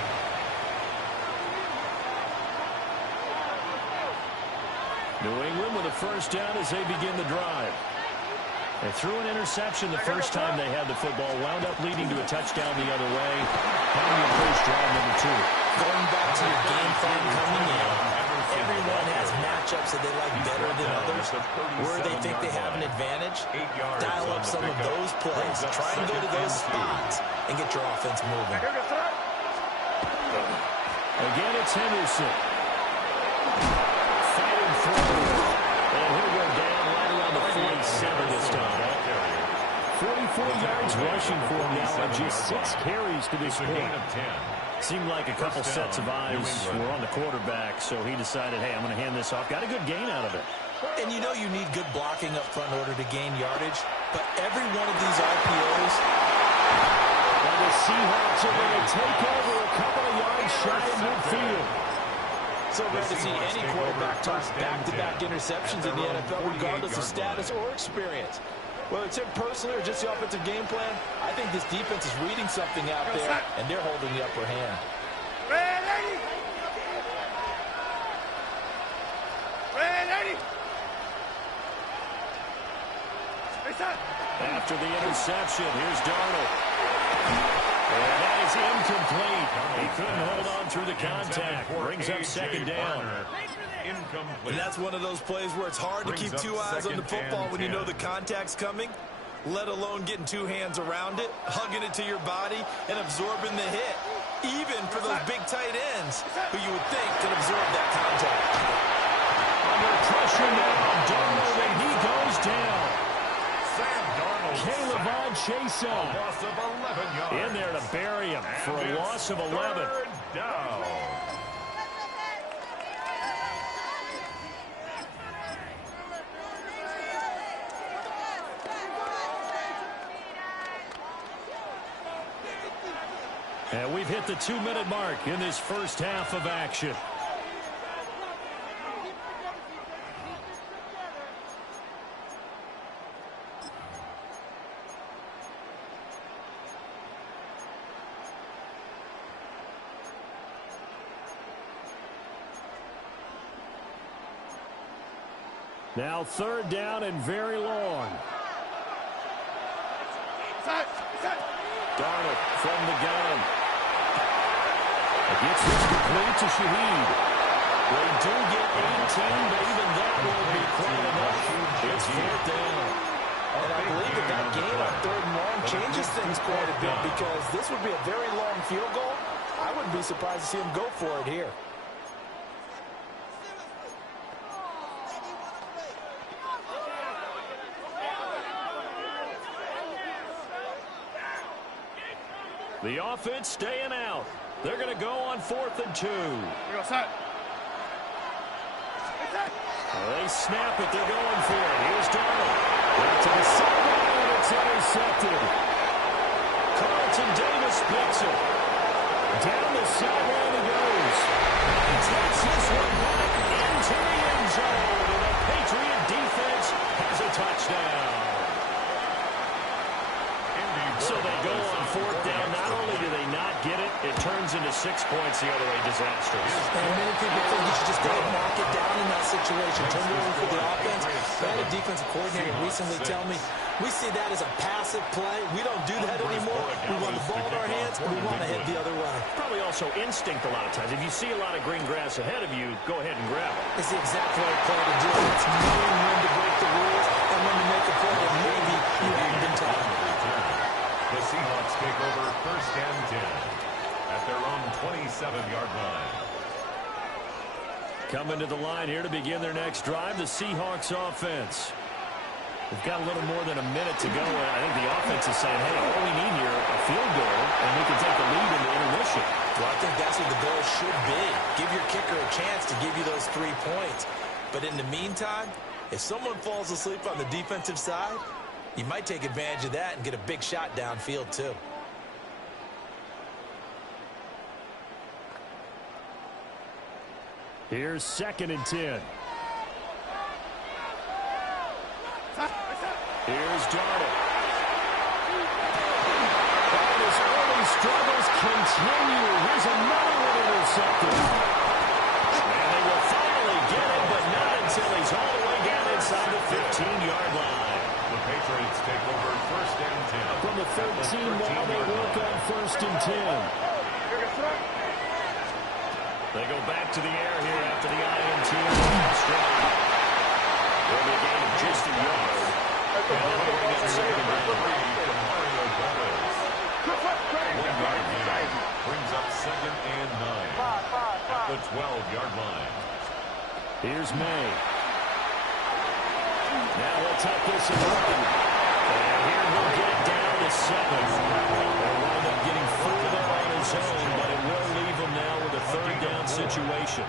New England with a first down as they begin the drive. They threw an interception the first time they had the football, wound up leading to a touchdown the other way. Having a first drive number 2. Going back to your game plan coming in, everyone has matchups that they like better than others, where they think they have an advantage. Dial up some of those plays. Try and go to those spots and get your offense moving. Again, it's Henderson. Fighting through. And he'll go down right around the 47 this time. 44 yards rushing for him now and just 6 carries to this point. Seemed like a couple sets of eyes were on the quarterback, so he decided, hey, I'm going to hand this off. Got a good gain out of it. And you know you need good blocking up front in order to gain yardage, but every one of these RPOs... And the Seahawks are going to take over a couple of yards shy of midfield. So rare to see any quarterback toss back-to-back interceptions in the NFL, regardless of status or experience. Whether it's him personally or just the offensive game plan, I think this defense is reading something out there, and they're holding the upper hand. After the interception, here's Darnold. And that is incomplete. He couldn't hold on through the contact. Brings up second down. And that's one of those plays where it's hard to keep 2 eyes on the football when you know the contact's coming, let alone getting 2 hands around it, hugging it to your body, and absorbing the hit, even for those big tight ends who you would think could absorb that contact. Under pressure now, Darnold, and he goes down. Caleb on Chase in there to bury him for a loss of 11. Down. And we've hit the 2-minute mark in this first half of action. Now 3rd down and very long. Darnold from the gun. Gets this complete to Shahid. They do get 18, but even that won't be quite enough. It's 4th down. And I believe that gain on 3rd and long changes things quite a bit because this would be a very long field goal. I wouldn't be surprised to see him go for it here. The offense staying out. They're going to go on 4th and 2. They snap it. They're going for it. Here's Darnold. Back to the sideline, and it's intercepted. Carlton Davis picks it. Down the sideline he goes. And he takes this one right into the end zone. And the Patriot defense has a touchdown. So they go on 4th down. Not only do they not get it, it turns into 6 points the other way. Disastrous. And many people think you should just go and knock it down in that situation. Turn it over for the offense. I had a defensive coordinator recently tell me, we see that as a passive play. We don't do that anymore. We want the ball in our hands, and we want to hit the other way. Probably also instinct a lot of times. If you see a lot of green grass ahead of you, go ahead and grab it. It's the exact right play to do. It's knowing when to break the rules and when to make a play that maybe you haven't been taught. The Seahawks take over 1st and 10 at their own 27-yard line. Coming to the line here to begin their next drive, the Seahawks offense. We've got a little more than a minute to go. I think the offense is saying, hey, all we need here, a field goal, and we can take the lead in the intermission. Well, I think that's what the goal should be. Give your kicker a chance to give you those 3 points. But in the meantime, if someone falls asleep on the defensive side, you might take advantage of that and get a big shot downfield, too. Here's 2nd and 10. Here's Darnold. And his early struggles continue. Here's another one intercepted. And they will finally get it, but not until he's all the way down inside the 15-yard line. The Patriots take over 1st and 10. From the 13 now, they work on 1st and 10. They go back to the air here after the INT. They'll be a gain of just a yard. And they'll bring up 2nd and 3 from Mario Gomez. 1 yard gain brings up 2nd and 9 at the 12-yard line. Here's May. Now he'll tuck this and run. And here he'll get down to 7. They'll wind up getting 4 there on his own, but it will leave him now with a 3rd down situation.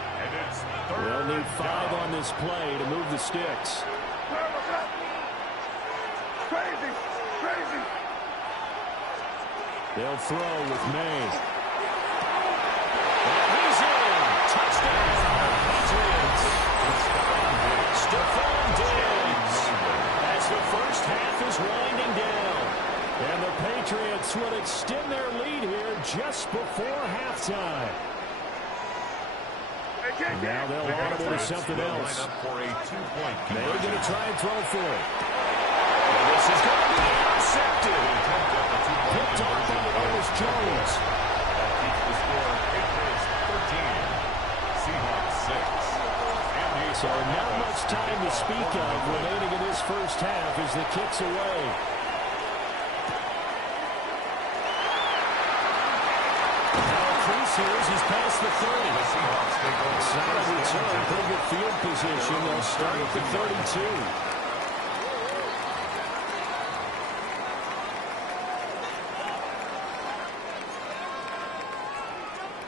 They'll need 5 on this play to move the sticks. They'll throw with May. And he's in. Touchdown, Patriots. Stephon Diggs. As the first half is winding down. And the Patriots will extend their lead here just before halftime. And now they'll audible to something else. They're going to try and throw for it. And this is going to be intercepted. Picked off by Ernest Jones. That keeps the score Patriots 13, Seahawks 6. So not much time to speak of remaining in this first half as the kick's away. Series is past the 30. The Seahawks take over. Solid return, pretty good field position. They'll start at the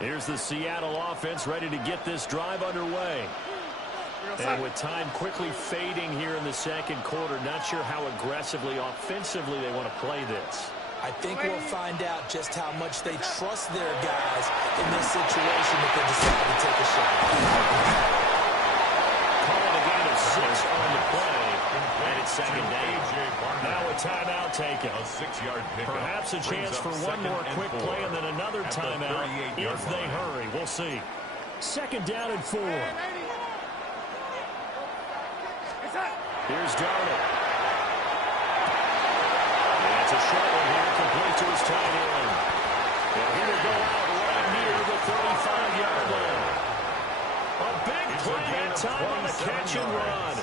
32. Here's the Seattle offense ready to get this drive underway. And with time quickly fading here in the second quarter, not sure how aggressively, offensively they want to play this. I think we'll find out just how much they trust their guys in this situation if they decide to take a shot. Calling a gain of 6 on the play, and it's second down. Now a timeout taken. A 6-yard pickup. Perhaps a chance for one more quick play and then another timeout if they hurry. We'll see. Second down and 4. Here's Darnold. It's a short one here, complete to his tight end. And he will go out right near the 35-yard line. A big play that time on the catch and run.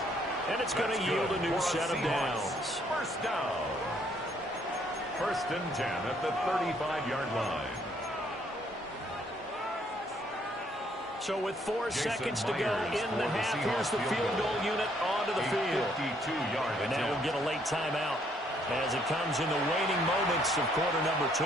And it's going to yield a new set of downs. First down. First and 10 at the 35-yard line. So with 4 seconds to go in the half, here's the field goal unit onto the field. 52-yard And now we'll get a late timeout as it comes in the waning moments of quarter number 2.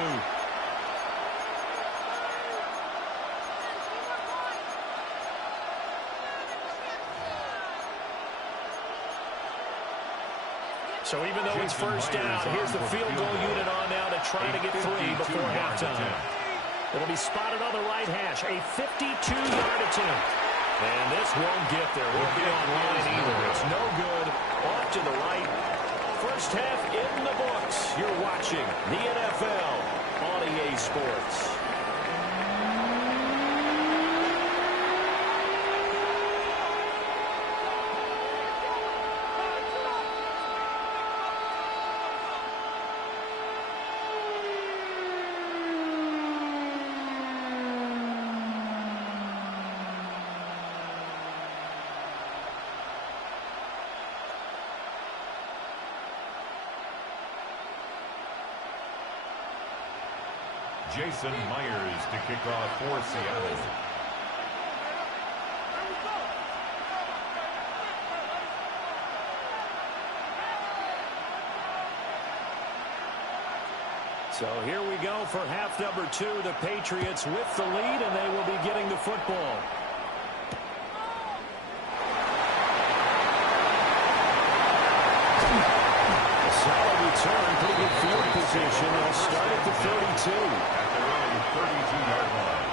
So even though it's first down, here's the field goal unit on now to try to get 3 before halftime. It'll be spotted on the right hash, a 52-yard attempt. And this won't get there. Won't be online either. It's no good. Off to the right. First half in the books. You're watching the NFL on EA Sports. Jason Myers to kick off for Seattle. So here we go for half number 2. The Patriots with the lead, and they will be getting the football. A solid return, pretty good field position. They'll start at the 32. At their own 32-yard line.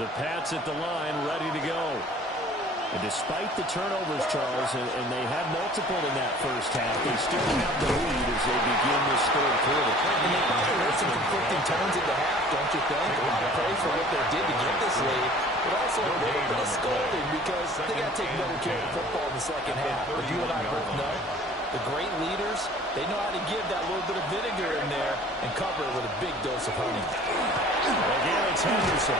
The Pats at the line, ready to go. And despite the turnovers, Charles, and they had multiple in that first half, they still have the lead as they begin this third quarter. And they probably heard some conflicting tones in the half, don't you think? A lot of praise for what they did to get this lead, but also a little bit of scolding because they got to take better care of the football in the second half. But you and I both know the great leaders, they know how to give that little bit of vinegar in there and cover it with a big dose of honey. Again, it's Henderson.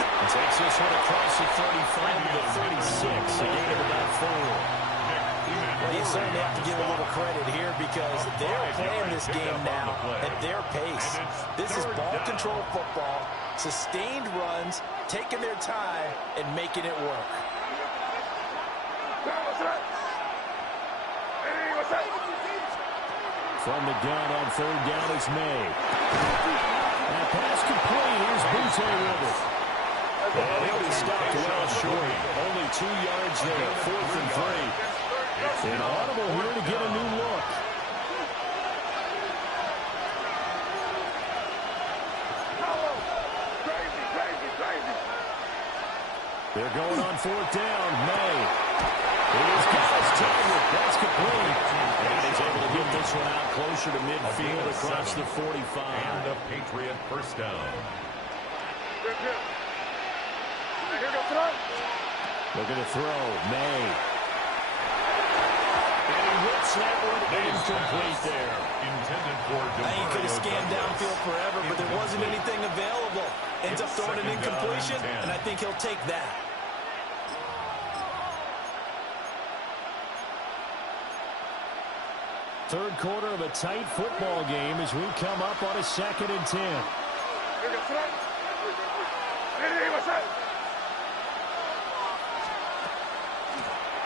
He takes this one across the 35 to the 36. A gain of about 4. Well, you certainly have to give a little credit here because they're playing this game now at their pace. This is ball control football, sustained runs, taking their time, and making it work. From the gun on third down is May. And pass complete. Here's Butte with it. And he'll be stopped well short. Only 2 yards there. 4th and 3. An audible here to get a new look. They're going on 4th down. May. He's got his target. That's complete. And he's able to get this one out closer to midfield across the 45. And a Patriot first down. Looking to throw. May. And he whips that one incomplete there. Intended for I think he could have scanned downfield forever, but there wasn't anything available. Ends up throwing an incompletion, and I think he'll take that. Third quarter of a tight football game as we come up on a 2nd and 10.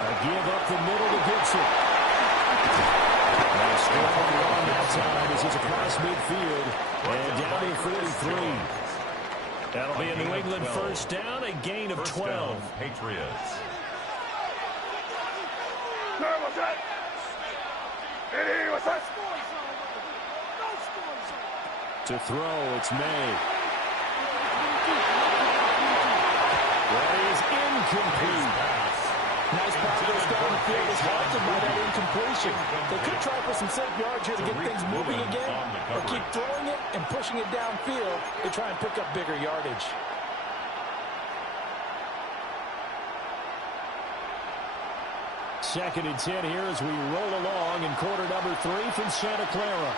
A give up the middle to Gibson. Nice strong run that time as he's across midfield and down to the 43. That'll be a New England first down, a gain of 12. Patriots. To throw, it's May. That is incomplete. Nice progress down the field is halted by that incompletion. They could try for some safe yards here to get things moving again, or keep throwing it and pushing it downfield to try and pick up bigger yardage. Second and 10 here as we roll along in quarter number 3 from Santa Clara.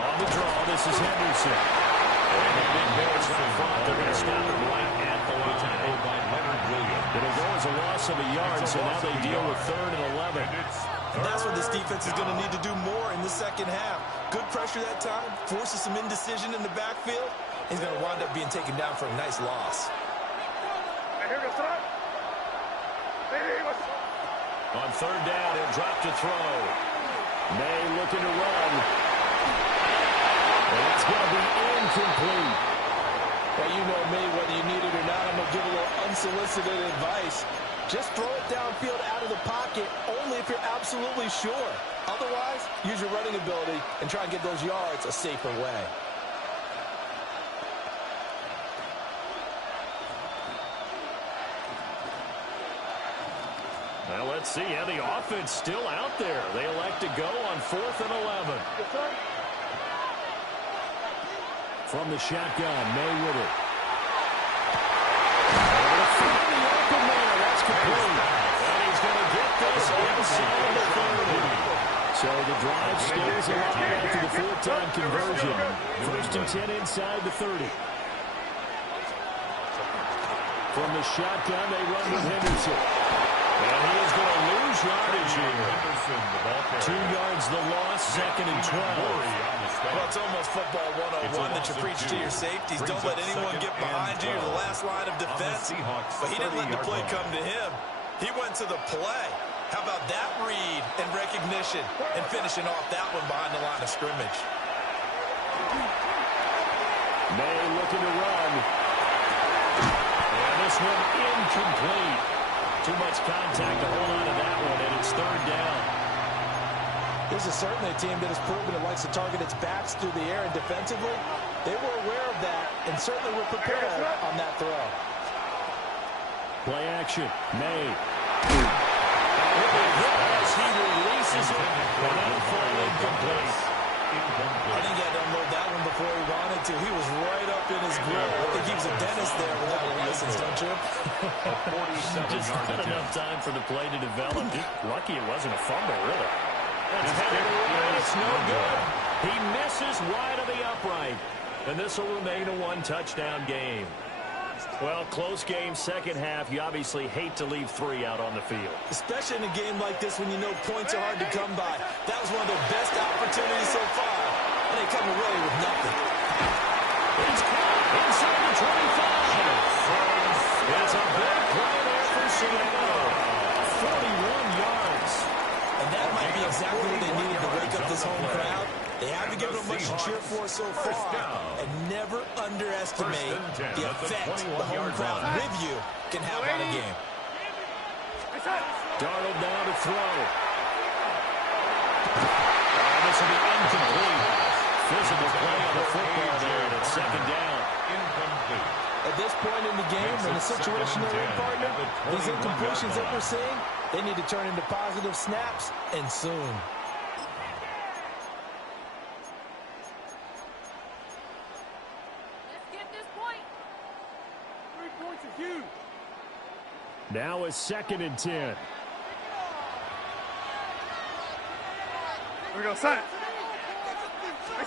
On the draw, this is Henderson. And the big boys up front. They're going to stop him right at the line. Tackled by Leonard Williams. It'll go as a loss of a yard, so now they deal with 3rd and 11. And that's what this defense is going to need to do more in the second half. Good pressure that time, forces some indecision in the backfield. He's going to wind up being taken down for a nice loss. On 3rd down, he'll drop to throw. May looking to run. And it's going to be incomplete. Well, you know me, whether you need it or not, I'm going to give a little unsolicited advice. Just throw it downfield out of the pocket only if you're absolutely sure. Otherwise, use your running ability and try and get those yards a safer way. Well, let's see. Yeah, the offense still out there. They elect to go on 4th and 11. From the shotgun, May with it. That's complete. And he's going to get this inside the 30. So the drive stays alive after the 4th-time conversion. 1st and 10 inside the 30. From the shotgun, they run with Henderson. And he is going to lose yardage here. 2 yards the loss, 2nd and 12. Well, it's almost football 101 that you preach to your safeties. Don't let anyone get behind you. You're the last line of defense. But he didn't let the play come to him. He went to the play. How about that read and recognition and finishing off that one behind the line of scrimmage? May looking to run. And this one incomplete. Too much contact to hold on to that one, and it's 3rd down. This is certainly a team that has proven it likes to target its backs through the air, and defensively, they were aware of that and certainly were prepared on that throw. Play action. May. As he releases it, and that'll fall incomplete. I think he had to unload that one before he wanted to. He was right up in his grill. I think he was a dentist there without a license, don't you? Just not enough time for the play to develop. Lucky it wasn't a fumble, really. That's headed away. It's no good. He misses wide of the upright. And this will remain a 1-touchdown game. Well, close game, second half. You obviously hate to leave 3 out on the field. Especially in a game like this when you know points are hard to come by. That was one of their best opportunities so far. And they come away with nothing. It's caught inside the 25. It's a big play there for Seattle. 41 yards. And that might be exactly what they needed to wake up this home crowd. They haven't given them much to cheer for so far. And never underestimate the effect the home crowd with you can have on a game. Darnold now to throw. And this will be incomplete. Physical play on the football there, and it's 2nd down. At this point in the game, in the situation they're in, partner, these incompletions that we're seeing, they need to turn into positive snaps, and soon. Now is 2nd and 10. Here we go, set.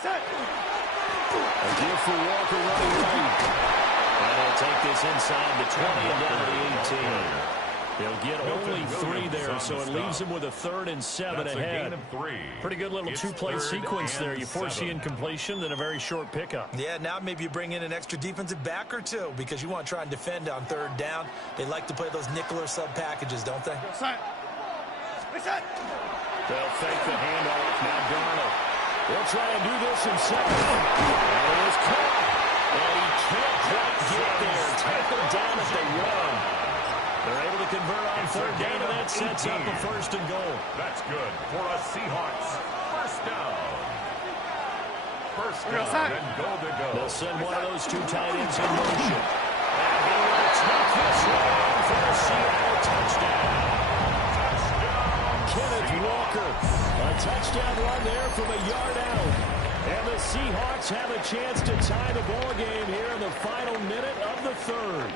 Set. A gift for Walker running right. And he'll take this inside the 20 and down to the 18. They'll get only 3 there, so it leaves them with a 3rd and 7 ahead. Pretty good little 2-play sequence there. You force the incompletion, then a very short pickup. Yeah, now maybe you bring in an extra defensive back or 2 because you want to try and defend on 3rd down. They like to play those nickel or sub packages, don't they? Set. Reset. They'll fake the handoff. Now Darnold. He'll try and do this himself. And it was caught. And he can't quite get there. Tackled down at the 1. They're able to convert on third down, and that sets up a 1st and goal. That's good for a Seahawks 1st down. 1st down and goal to go. They'll send one of those 2 tight ends in motion. And he will take this one for a Seattle touchdown. Kenneth Walker. A touchdown run there from a yard out. And the Seahawks have a chance to tie the ball game here in the final minute of the 3rd.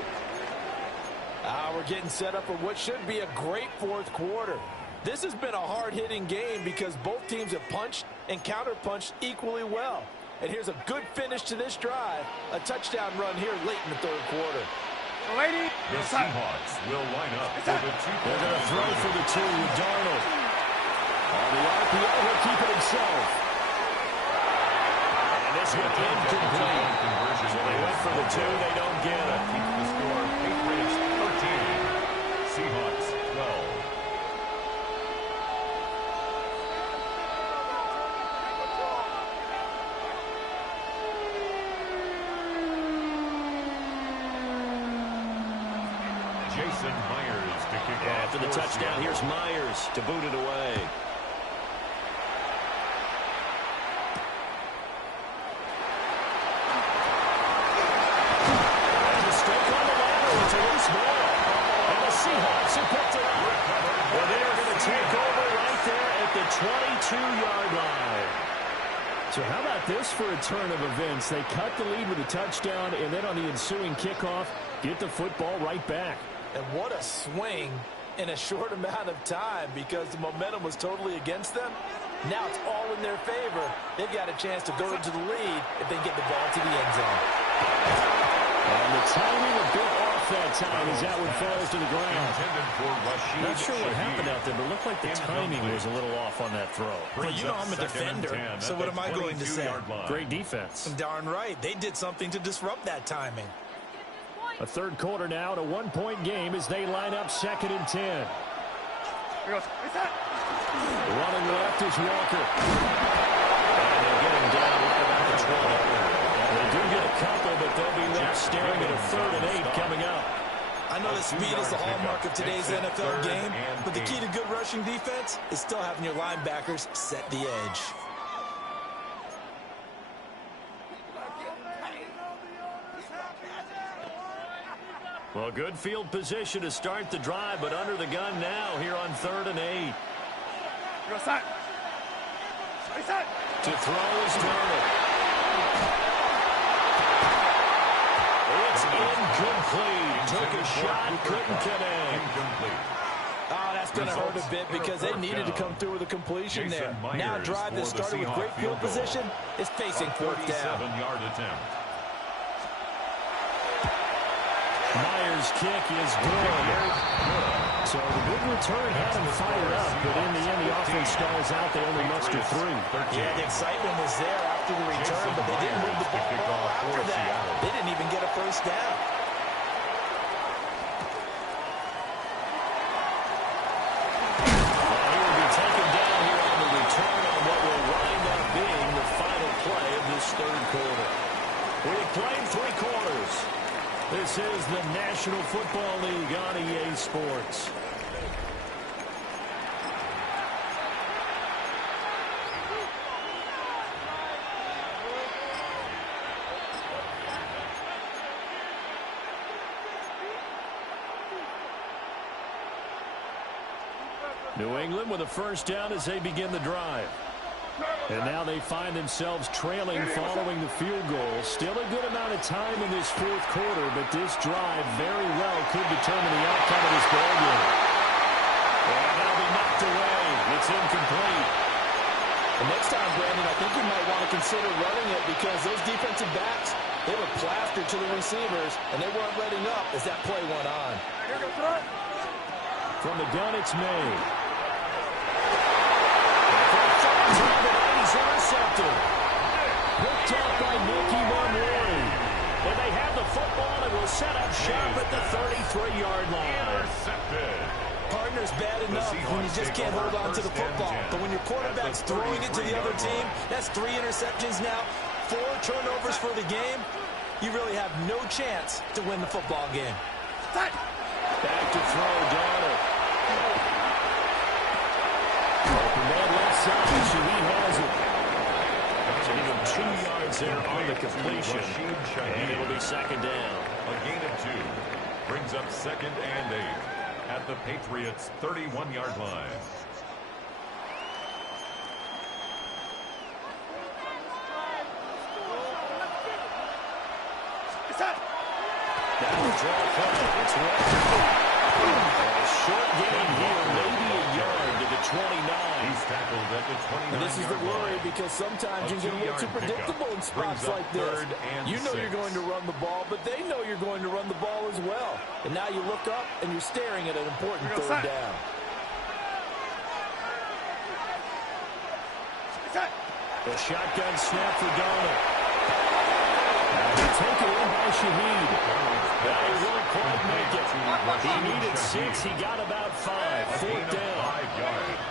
We're getting set up for what should be a great 4th quarter. This has been a hard-hitting game because both teams have punched and counter-punched equally well. And here's a good finish to this drive. A touchdown run here late in the 3rd quarter. The Seahawks will line up for the 2. They're going to throw for the 2 with Darnold. On the RPO, he'll keep it himself. And this one incomplete. So they went for the 2, they don't get it. Keeps the score. Patriots 13. Seahawks 12. Jason Myers to kick off. After the touchdown, here's Myers to boot it away. And a mistake on the ladder. It's a loose ball. And the Seahawks have picked it up. And they are going to take over right there at the 22-yard line. So how about this for a turn of events? They cut the lead with a touchdown, and then on the ensuing kickoff, get the football right back. And what a swing in a short amount of time because the momentum was totally against them. Now it's all in their favor. They've got a chance to go into the lead if they get the ball to the end zone. And the timing a bit off that time as that one falls to the ground. Not sure what happened out there, but it looked like the timing was a little off on that throw. Well, you know I'm a defender, so what am I going to say? Great defense. Darn right. They did something to disrupt that timing. A 3rd quarter now and a 1-point game as they line up 2nd and 10. Running left is Walker. And they get him down right about the 20. They do get a couple, but they'll be left staring at a 3rd and 8 coming up. I know that speed is the hallmark of today's NFL game, but the key to good rushing defense is still having your linebackers set the edge. Well, good field position to start the drive, but under the gun now here on 3rd and 8. To throw is Darnold. It's incomplete. Took a shot, couldn't connect. Incomplete. Oh, that's going to hurt a bit because they needed to come through with a completion there. Now a drive that started with great field position is facing 4th down. 37-yard attempt. Myers' kick is good. So the good return had him fired up, but in the end the offense stalls out. They only muster 3. Yeah, the excitement was there after the return, but they didn't move the ball after that. They didn't even get a 1st down. Well, he will be taken down here on the return on what will wind up being the final play of this 3rd quarter. We have played 3 quarters. This is the National Football League on EA Sports. New England with a 1st down as they begin the drive. And now they find themselves trailing following the field goal. Still a good amount of time in this 4th quarter, but this drive very well could determine the outcome of this ball game. And that'll be knocked away. It's incomplete. And next time, Brandon, I think you might want to consider running it because those defensive backs, they were plastered to the receivers, and they weren't letting up as that play went on. From the gun, it's made. Intercepted. Picked up by Nicky Monroe. And they have the football and will set up shop at the 33-yard line. Intercepted. Partner's bad enough when you just can't hold on to the football. But when your quarterback's throwing it to the other team, that's 3 interceptions now, 4 turnovers for the game. You really have no chance to win the football game. Back to throw, Donald. Open man left side, so he has it. So give him 2 yards there on the completion. And it'll be second down. A gain of 2 brings up 2nd and 8 at the Patriots' 31-yard line. Now the draw play. It's a short gain here, maybe a yard to the 29. He's tackled at the 29-yard line. And this is the worry because sometimes you get a little too predictable in spots like this. You know you're going to run the ball, but they know you're going to run the ball as well. And now you look up and you're staring at an important 3rd down. The shotgun snap for Donald. Taken in by Shaheed. He won't quite make it. He needed 6. He got about 5. 4th down. 5 yards.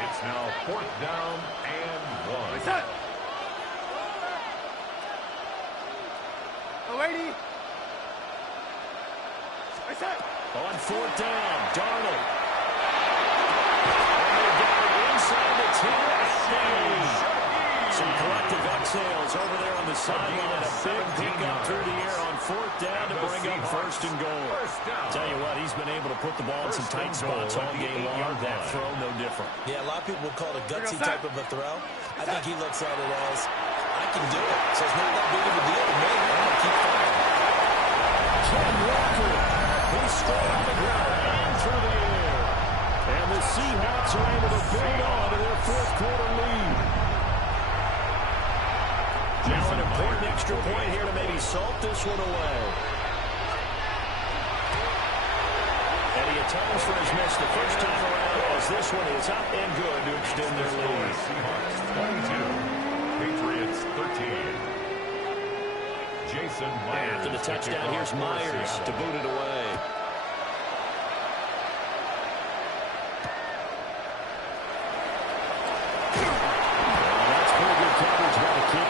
It's now 4th down and 1. Lady. On 4th down, Darnold. And they got it inside the 10. Some collective exhales over there on the sideline, and a big pickup through the air on 4th down to bring up 1st and goal. Tell you what, he's been able to put the ball in some tight spots all game long. That throw, no different. Yeah, a lot of people would call it a gutsy type of a throw. I think he looks at it as, I can do it. So it's not that big of a deal to me. I'm going to keep firing. Ken Walker, he's straight on the ground and through the air. And the Seahawks are able to build on to their 4th quarter lead. Now an important extra point here to maybe salt this one away. And he atones for his miss the first time around as this one is up and good to extend their lead. Seahawks 22, Patriots 13. Jason Myers. After the touchdown, here's Myers to boot it away.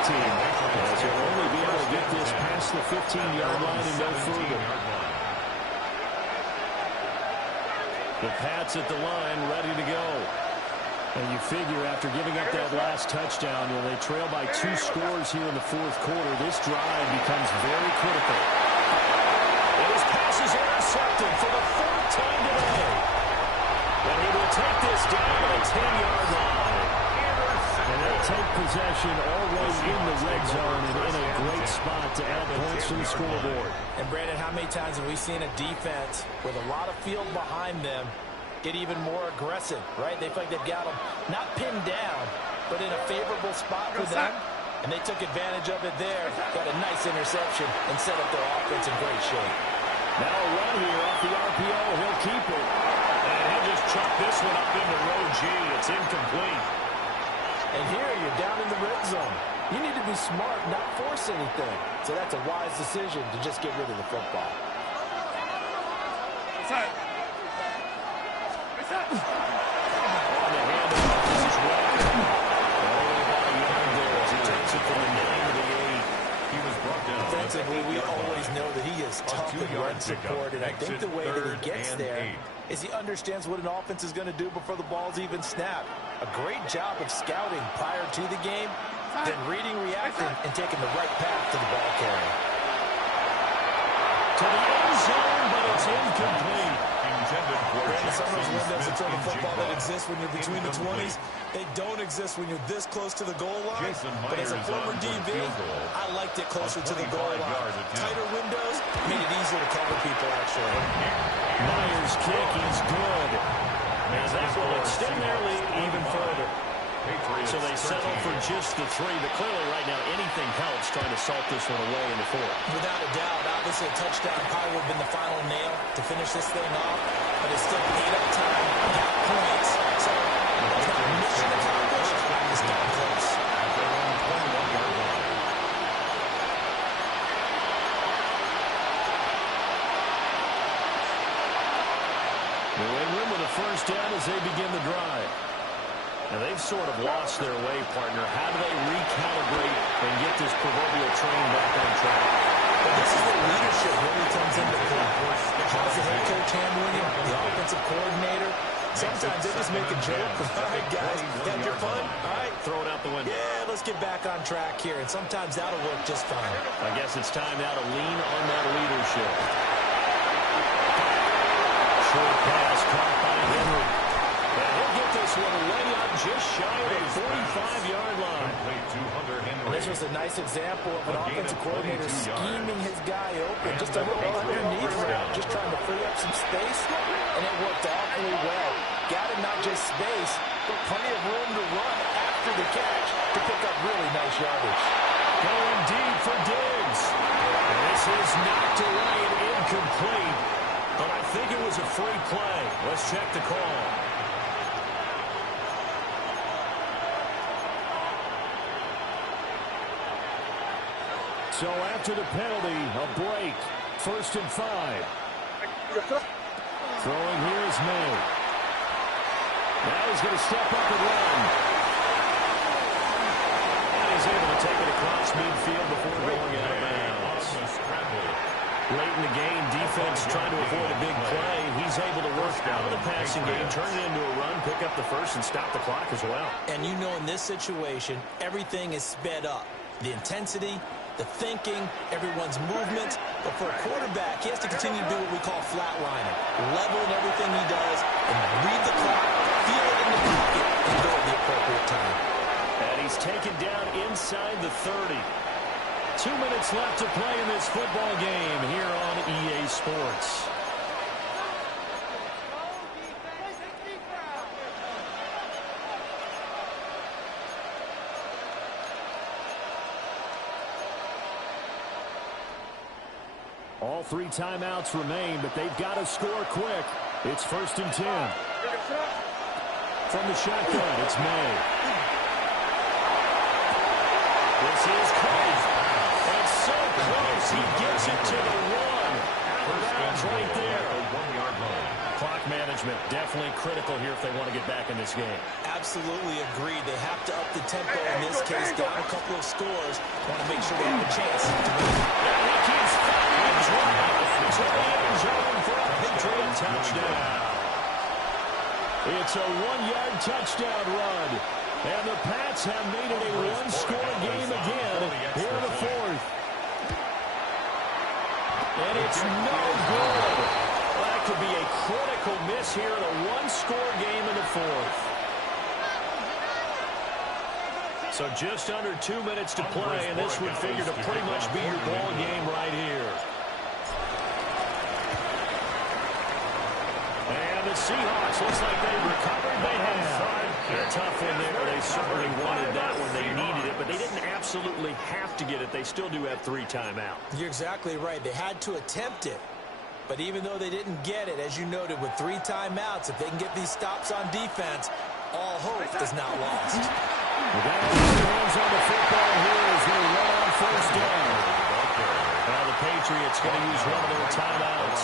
Team, as he'll only be able to get this past the 15-yard line and no further. The Pats at the line, ready to go. And you figure after giving up that last touchdown, when they trail by 2 scores here in the 4th quarter, this drive becomes very critical. And his pass is intercepted for the 4th time today. And he will take this down to the 10-yard line. And they'll take possession already in the red zone and in a great spot to add points to the scoreboard. And, Brandon, how many times have we seen a defense with a lot of field behind them get even more aggressive, right? They feel like they've got them not pinned down, but in a favorable spot for them. And they took advantage of it there, got a nice interception, and set up their offense in great shape. Now a run here off the RPO. He'll keep it. And he'll just chuck this one up into row G. It's incomplete. And here you're down in the red zone. You need to be smart, not force anything. So that's a wise decision to just get rid of the football. On the handoff, this is Walker. Only about a yard there as he takes it from the 9 to the 8. He was brought down. Defensively, we always know that he is tough at run support, and I think the way that he gets there is he understands what an offense is going to do before the ball's even snapped. A great job of scouting prior to the game, then reading, reacting, and taking the right path to the ball carrier. To the end zone, but it's incomplete. Some of those windows to throw the football that exist when you're between the 20s, they don't exist when you're this close to the goal line. But as a former DB, I liked it closer to the goal line. Tighter windows made it easier to cover people, actually. Myers' kick is good. As that will extend their lead even further. So they settle for just the 3, but clearly right now anything helps trying to salt this one away in the 4th. Without a doubt, obviously a touchdown probably would have been the final nail to finish this thing off, but it's still 8 up time, got points, so it's not mission accomplished, it's not close. New England with first down as they begin the drive. Now, they've sort of lost their way, partner. How do they recalibrate and get this proverbial train back on track? Well, this is where leadership really comes into play. How's the head coach handling it? The offensive coordinator? Sometimes they just make a joke. All right, guys, had your fun? All right. Throw it out the window. Yeah, let's get back on track here. And sometimes that'll work just fine. I guess it's time now to lean on that leadership. Short pass caught by Henry. And he'll get this one way up just shy of the 45-yard line. This was a nice example of an offensive coordinator scheming his guy open just a little underneath him, just trying to free up some space, and it worked awfully well. Got him not just space, but plenty of room to run after the catch to pick up really nice yardage. Going deep for Diggs. And this is knocked away and incomplete, but I think it was a free play. Let's check the call. So after the penalty, a break. 1st and 5. Throwing here is May. Now he's going to step up and run. And he's able to take it across midfield before going out of bounds. Late in the game, defense trying to avoid a big play. He's able to work out of the passing game, turn it into a run, pick up the first, and stop the clock as well. And you know in this situation, everything is sped up. The intensity, the thinking, everyone's movement. But for a quarterback, he has to continue to do what we call flatlining. Level in everything he does and read the clock, feel it in the pocket, and go at the appropriate time. And he's taken down inside the 30. 2 minutes left to play in this football game here on EA Sports. All 3 timeouts remain, but they've got to score quick. It's 1st and 10. From the shotgun, it's May. This is close. And so close, he gets it to the 1. Out of bounds right there. Clock management, definitely critical here if they want to get back in this game. Absolutely agreed. They have to up the tempo in this case, down a couple of scores. Want to make sure they have a chance. And he keeps fighting and drive to the end zone for a Patriot touchdown. It's a 1-yard touchdown run. And the Pats have made it a 1-score game again here in the 4th. And it's no good. Well, that could be a critical miss here in a 1-score game in the 4th. So just under 2 minutes to play, and this would figure to pretty much be your ball game right here. And the Seahawks, looks like they've recovered. They have. A tough one there. They certainly wanted that when they needed it, but they didn't absolutely have to get it. They still do have 3 timeouts. You're exactly right. They had to attempt it. But even though they didn't get it, as you noted, with 3 timeouts, if they can get these stops on defense, all hope is not lost. The guys hands on the football here as they run on 1st down. Now the Patriots going to use one of their timeouts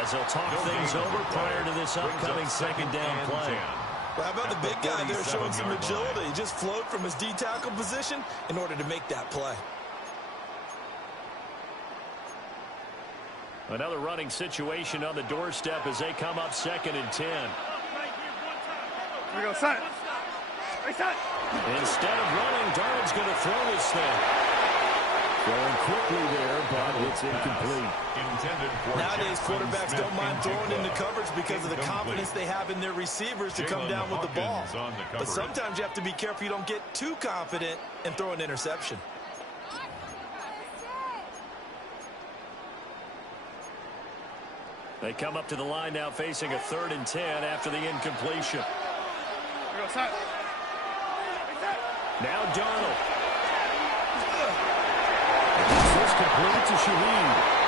as they'll talk things over prior to this upcoming 2nd down play. Well, how about the big guy there showing some agility? He just float from his D-tackle position in order to make that play. Another running situation on the doorstep as they come up 2nd and 10. Here we go, son. Instead of running, Darnold's going to throw this thing. Going quickly there, but it's incomplete. Nowadays, quarterbacks don't mind throwing into coverage because of the confidence they have in their receivers to come down with the ball. But sometimes you have to be careful you don't get too confident and throw an interception. They come up to the line now facing a 3rd and 10 after the incompletion. Now Darnold. This complete to Shif.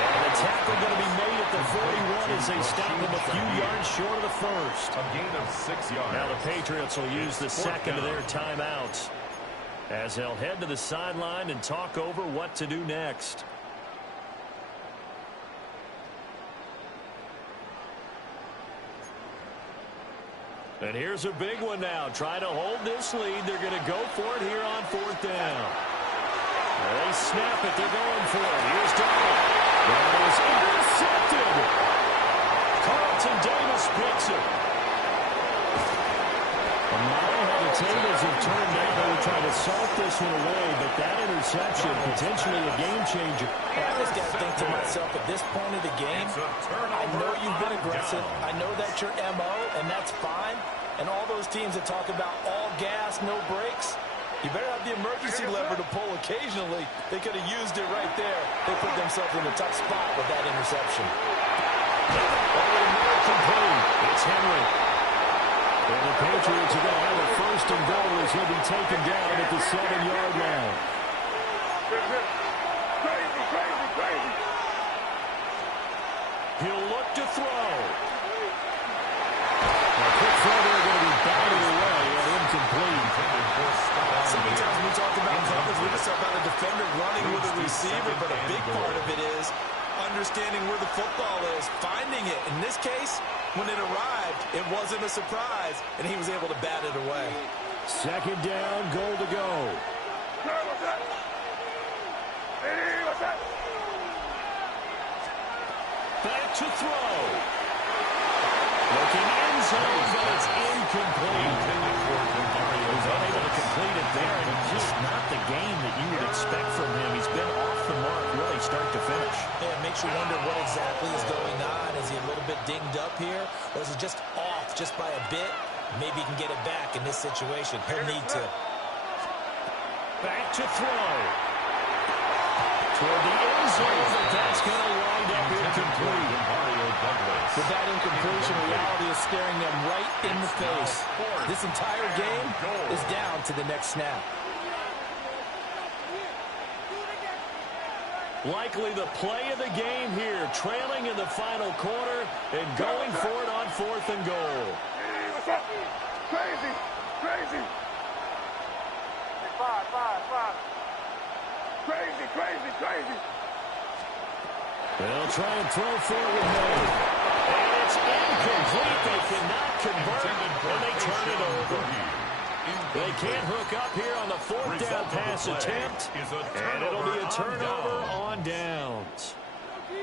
And the tackle going to be made at the 41 as they stop him a few yards short of the 1st. A gain of 6 yards. Now the Patriots will use the 2nd of their timeouts as they'll head to the sideline and talk over what to do next. And here's a big one now. Trying to hold this lead. They're going to go for it here on 4th down. They snap it. They're going for it. Here's Donald. That is intercepted. Carlton Davis picks it. And now how the tables have turned out. They were trying to salt this one away, but that interception, potentially a game changer. I just got to think to myself, at this point of the game, I know you've been aggressive. I know that's your MO, and that's fine. And all those teams that talk about all gas, no brakes, you better have the emergency lever to pull occasionally. They could have used it right there. They put themselves in a tough spot with that interception. Complete. It's Henry. And the Patriots are going to have a 1st and goal as he'll be taken down at the 7-yard line. Crazy. He'll look to throw. A quick throw there going to be batted away and incomplete. Sometimes we talk about coverage, we just talk about a defender running with a receiver, but a big part of it is understanding where the football is, finding it. In this case, when it arrived, it wasn't a surprise, and he was able to bat it away. 2nd down, goal to go. Back to throw. Looking end zone, but it's incomplete. He's unable to complete it there, and just not the game that you would expect from him. He's been off the mark really start to finish. Yeah, it makes you wonder what exactly is going on. Is he a little bit dinged up here, or is he just off just by a bit? Maybe he can get it back in this situation. He'll need to. Back to throw. Toward the end zone, but that's going to wind up incomplete. With that incompletion, reality is staring them right in the face. This entire game is down to the next snap. Likely the play of the game here, trailing in the final quarter and going for it on 4th and goal. Crazy. 5. Crazy. They'll try and throw forward mode. And it's incomplete. They cannot convert, and they turn it over. They can't hook up here on the 4th down pass attempt, and it'll be a turnover on downs.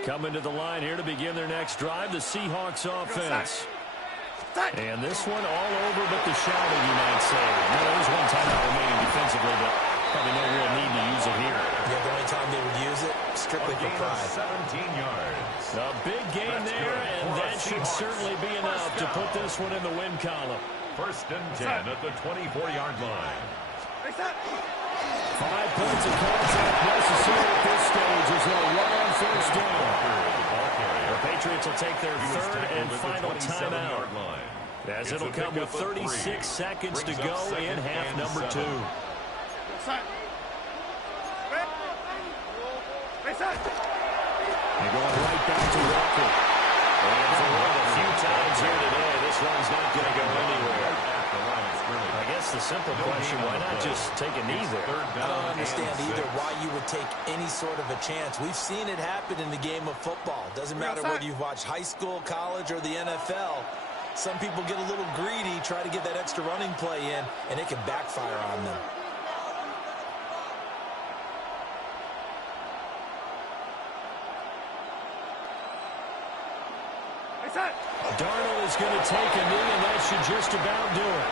Coming to the line here to begin their next drive, the Seahawks offense. And this one all over but the shouting, you might say. Now, there's one timeout remaining defensively, but probably no real need to use it here. Yeah, the only time they would use it, strictly for pride. 17 yards. A big gain there, and that should certainly be enough to put this one in the win column. 1st and 10 at the 24-yard line. 5 points of contact necessary at this stage as they'll run on 1st down. The Patriots will take their 3rd and final timeout, as it'll come with 36 seconds to go in half number 2. They're going right back to Walker. And for one of the few times here today, this one's not going to go anywhere. I guess the simple question, why not just take a knee there? I don't understand either why you would take any sort of a chance. We've seen it happen in the game of football. Doesn't matter whether you've watched high school, college, or the NFL. Some people get a little greedy, try to get that extra running play in, and it can backfire on them. Darnold is going to take a knee, and that should just about do it.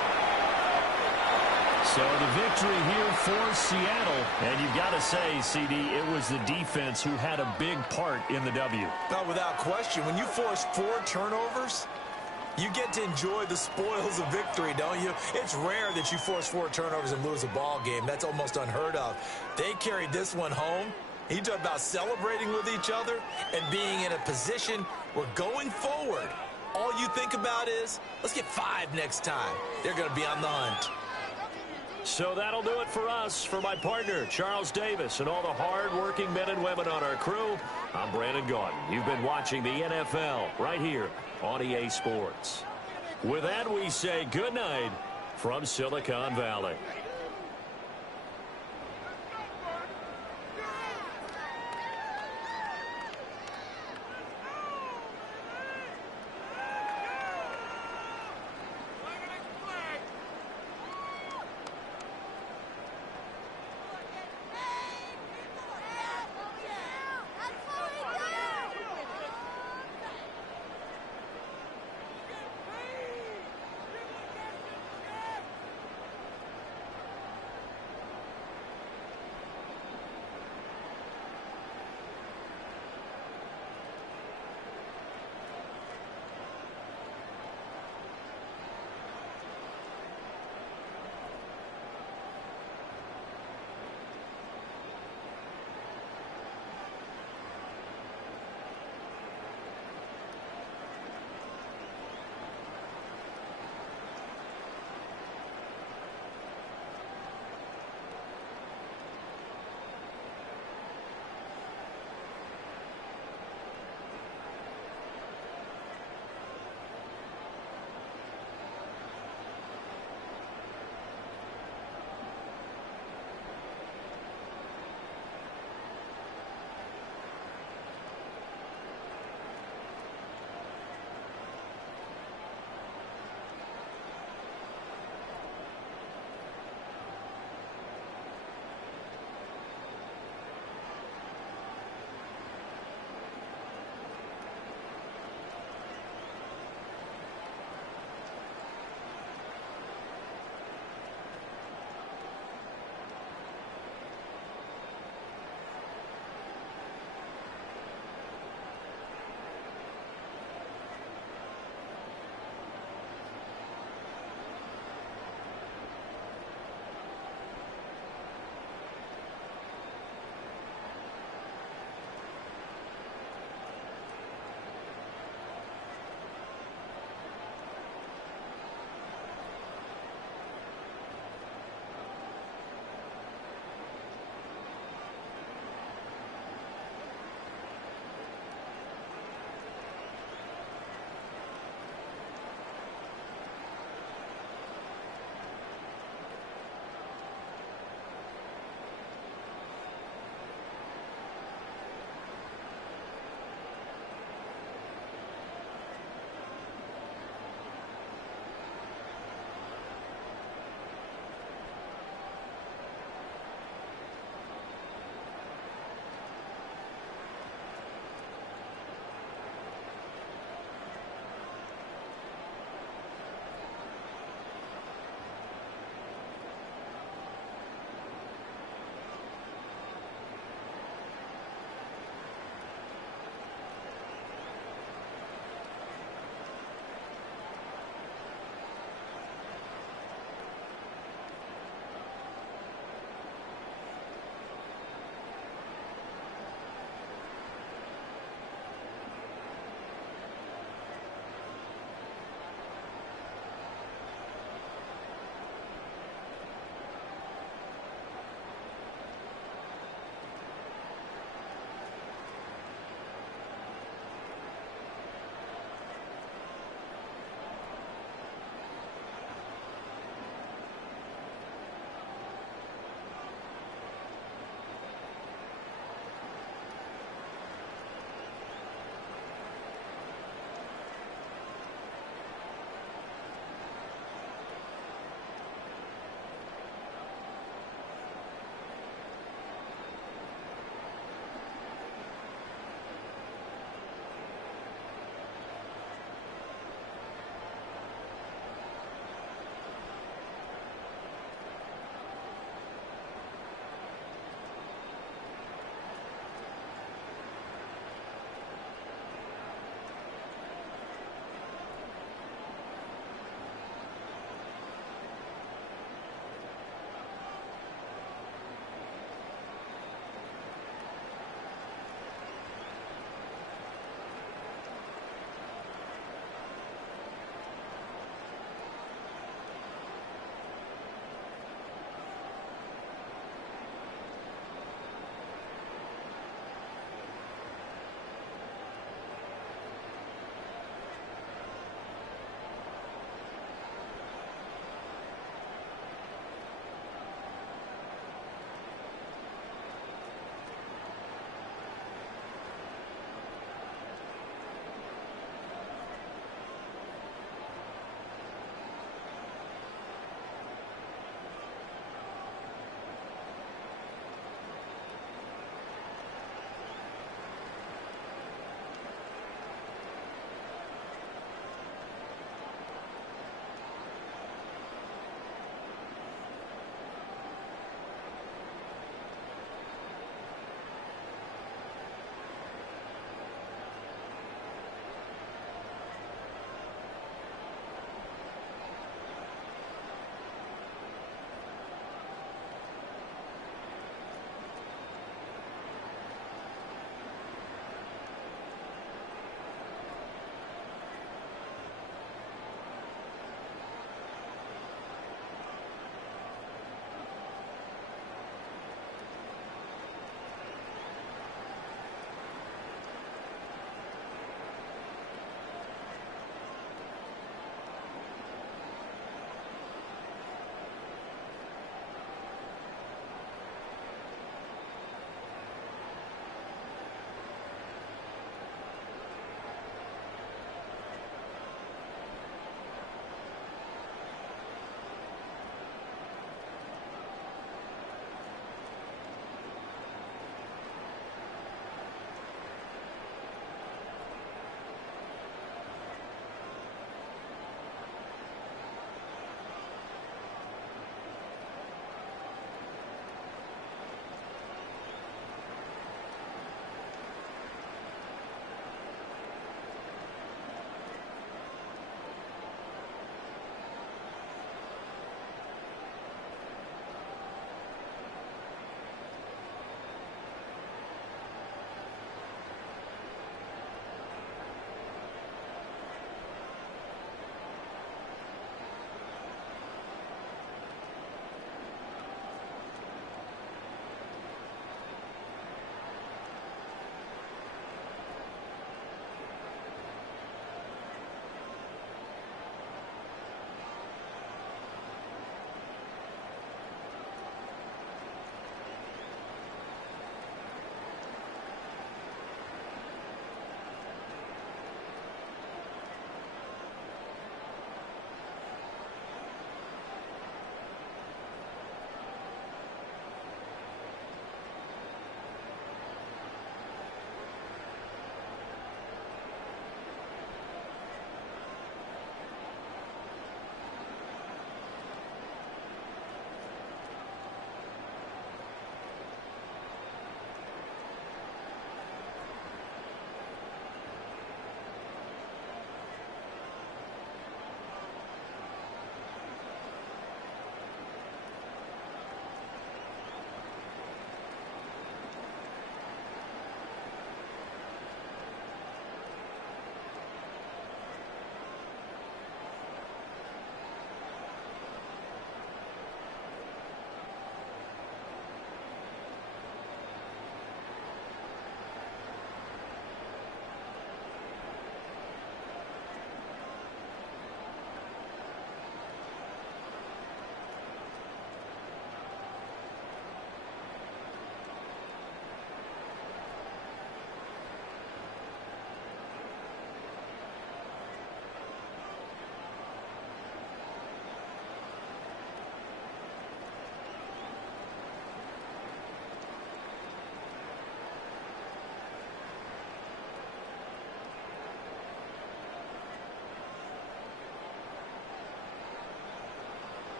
So the victory here for Seattle. And you've got to say, CD, it was the defense who had a big part in the W. No, without question. When you force 4 turnovers, you get to enjoy the spoils of victory, don't you? It's rare that you force 4 turnovers and lose a ball game. That's almost unheard of. They carried this one home. You talk about celebrating with each other and being in a position where going forward, all you think about is, let's get 5 next time. They're going to be on the hunt. So that'll do it for us. For my partner, Charles Davis, and all the hard-working men and women on our crew, I'm Brandon Gaudin. You've been watching the NFL right here on EA Sports. With that, we say good night from Silicon Valley.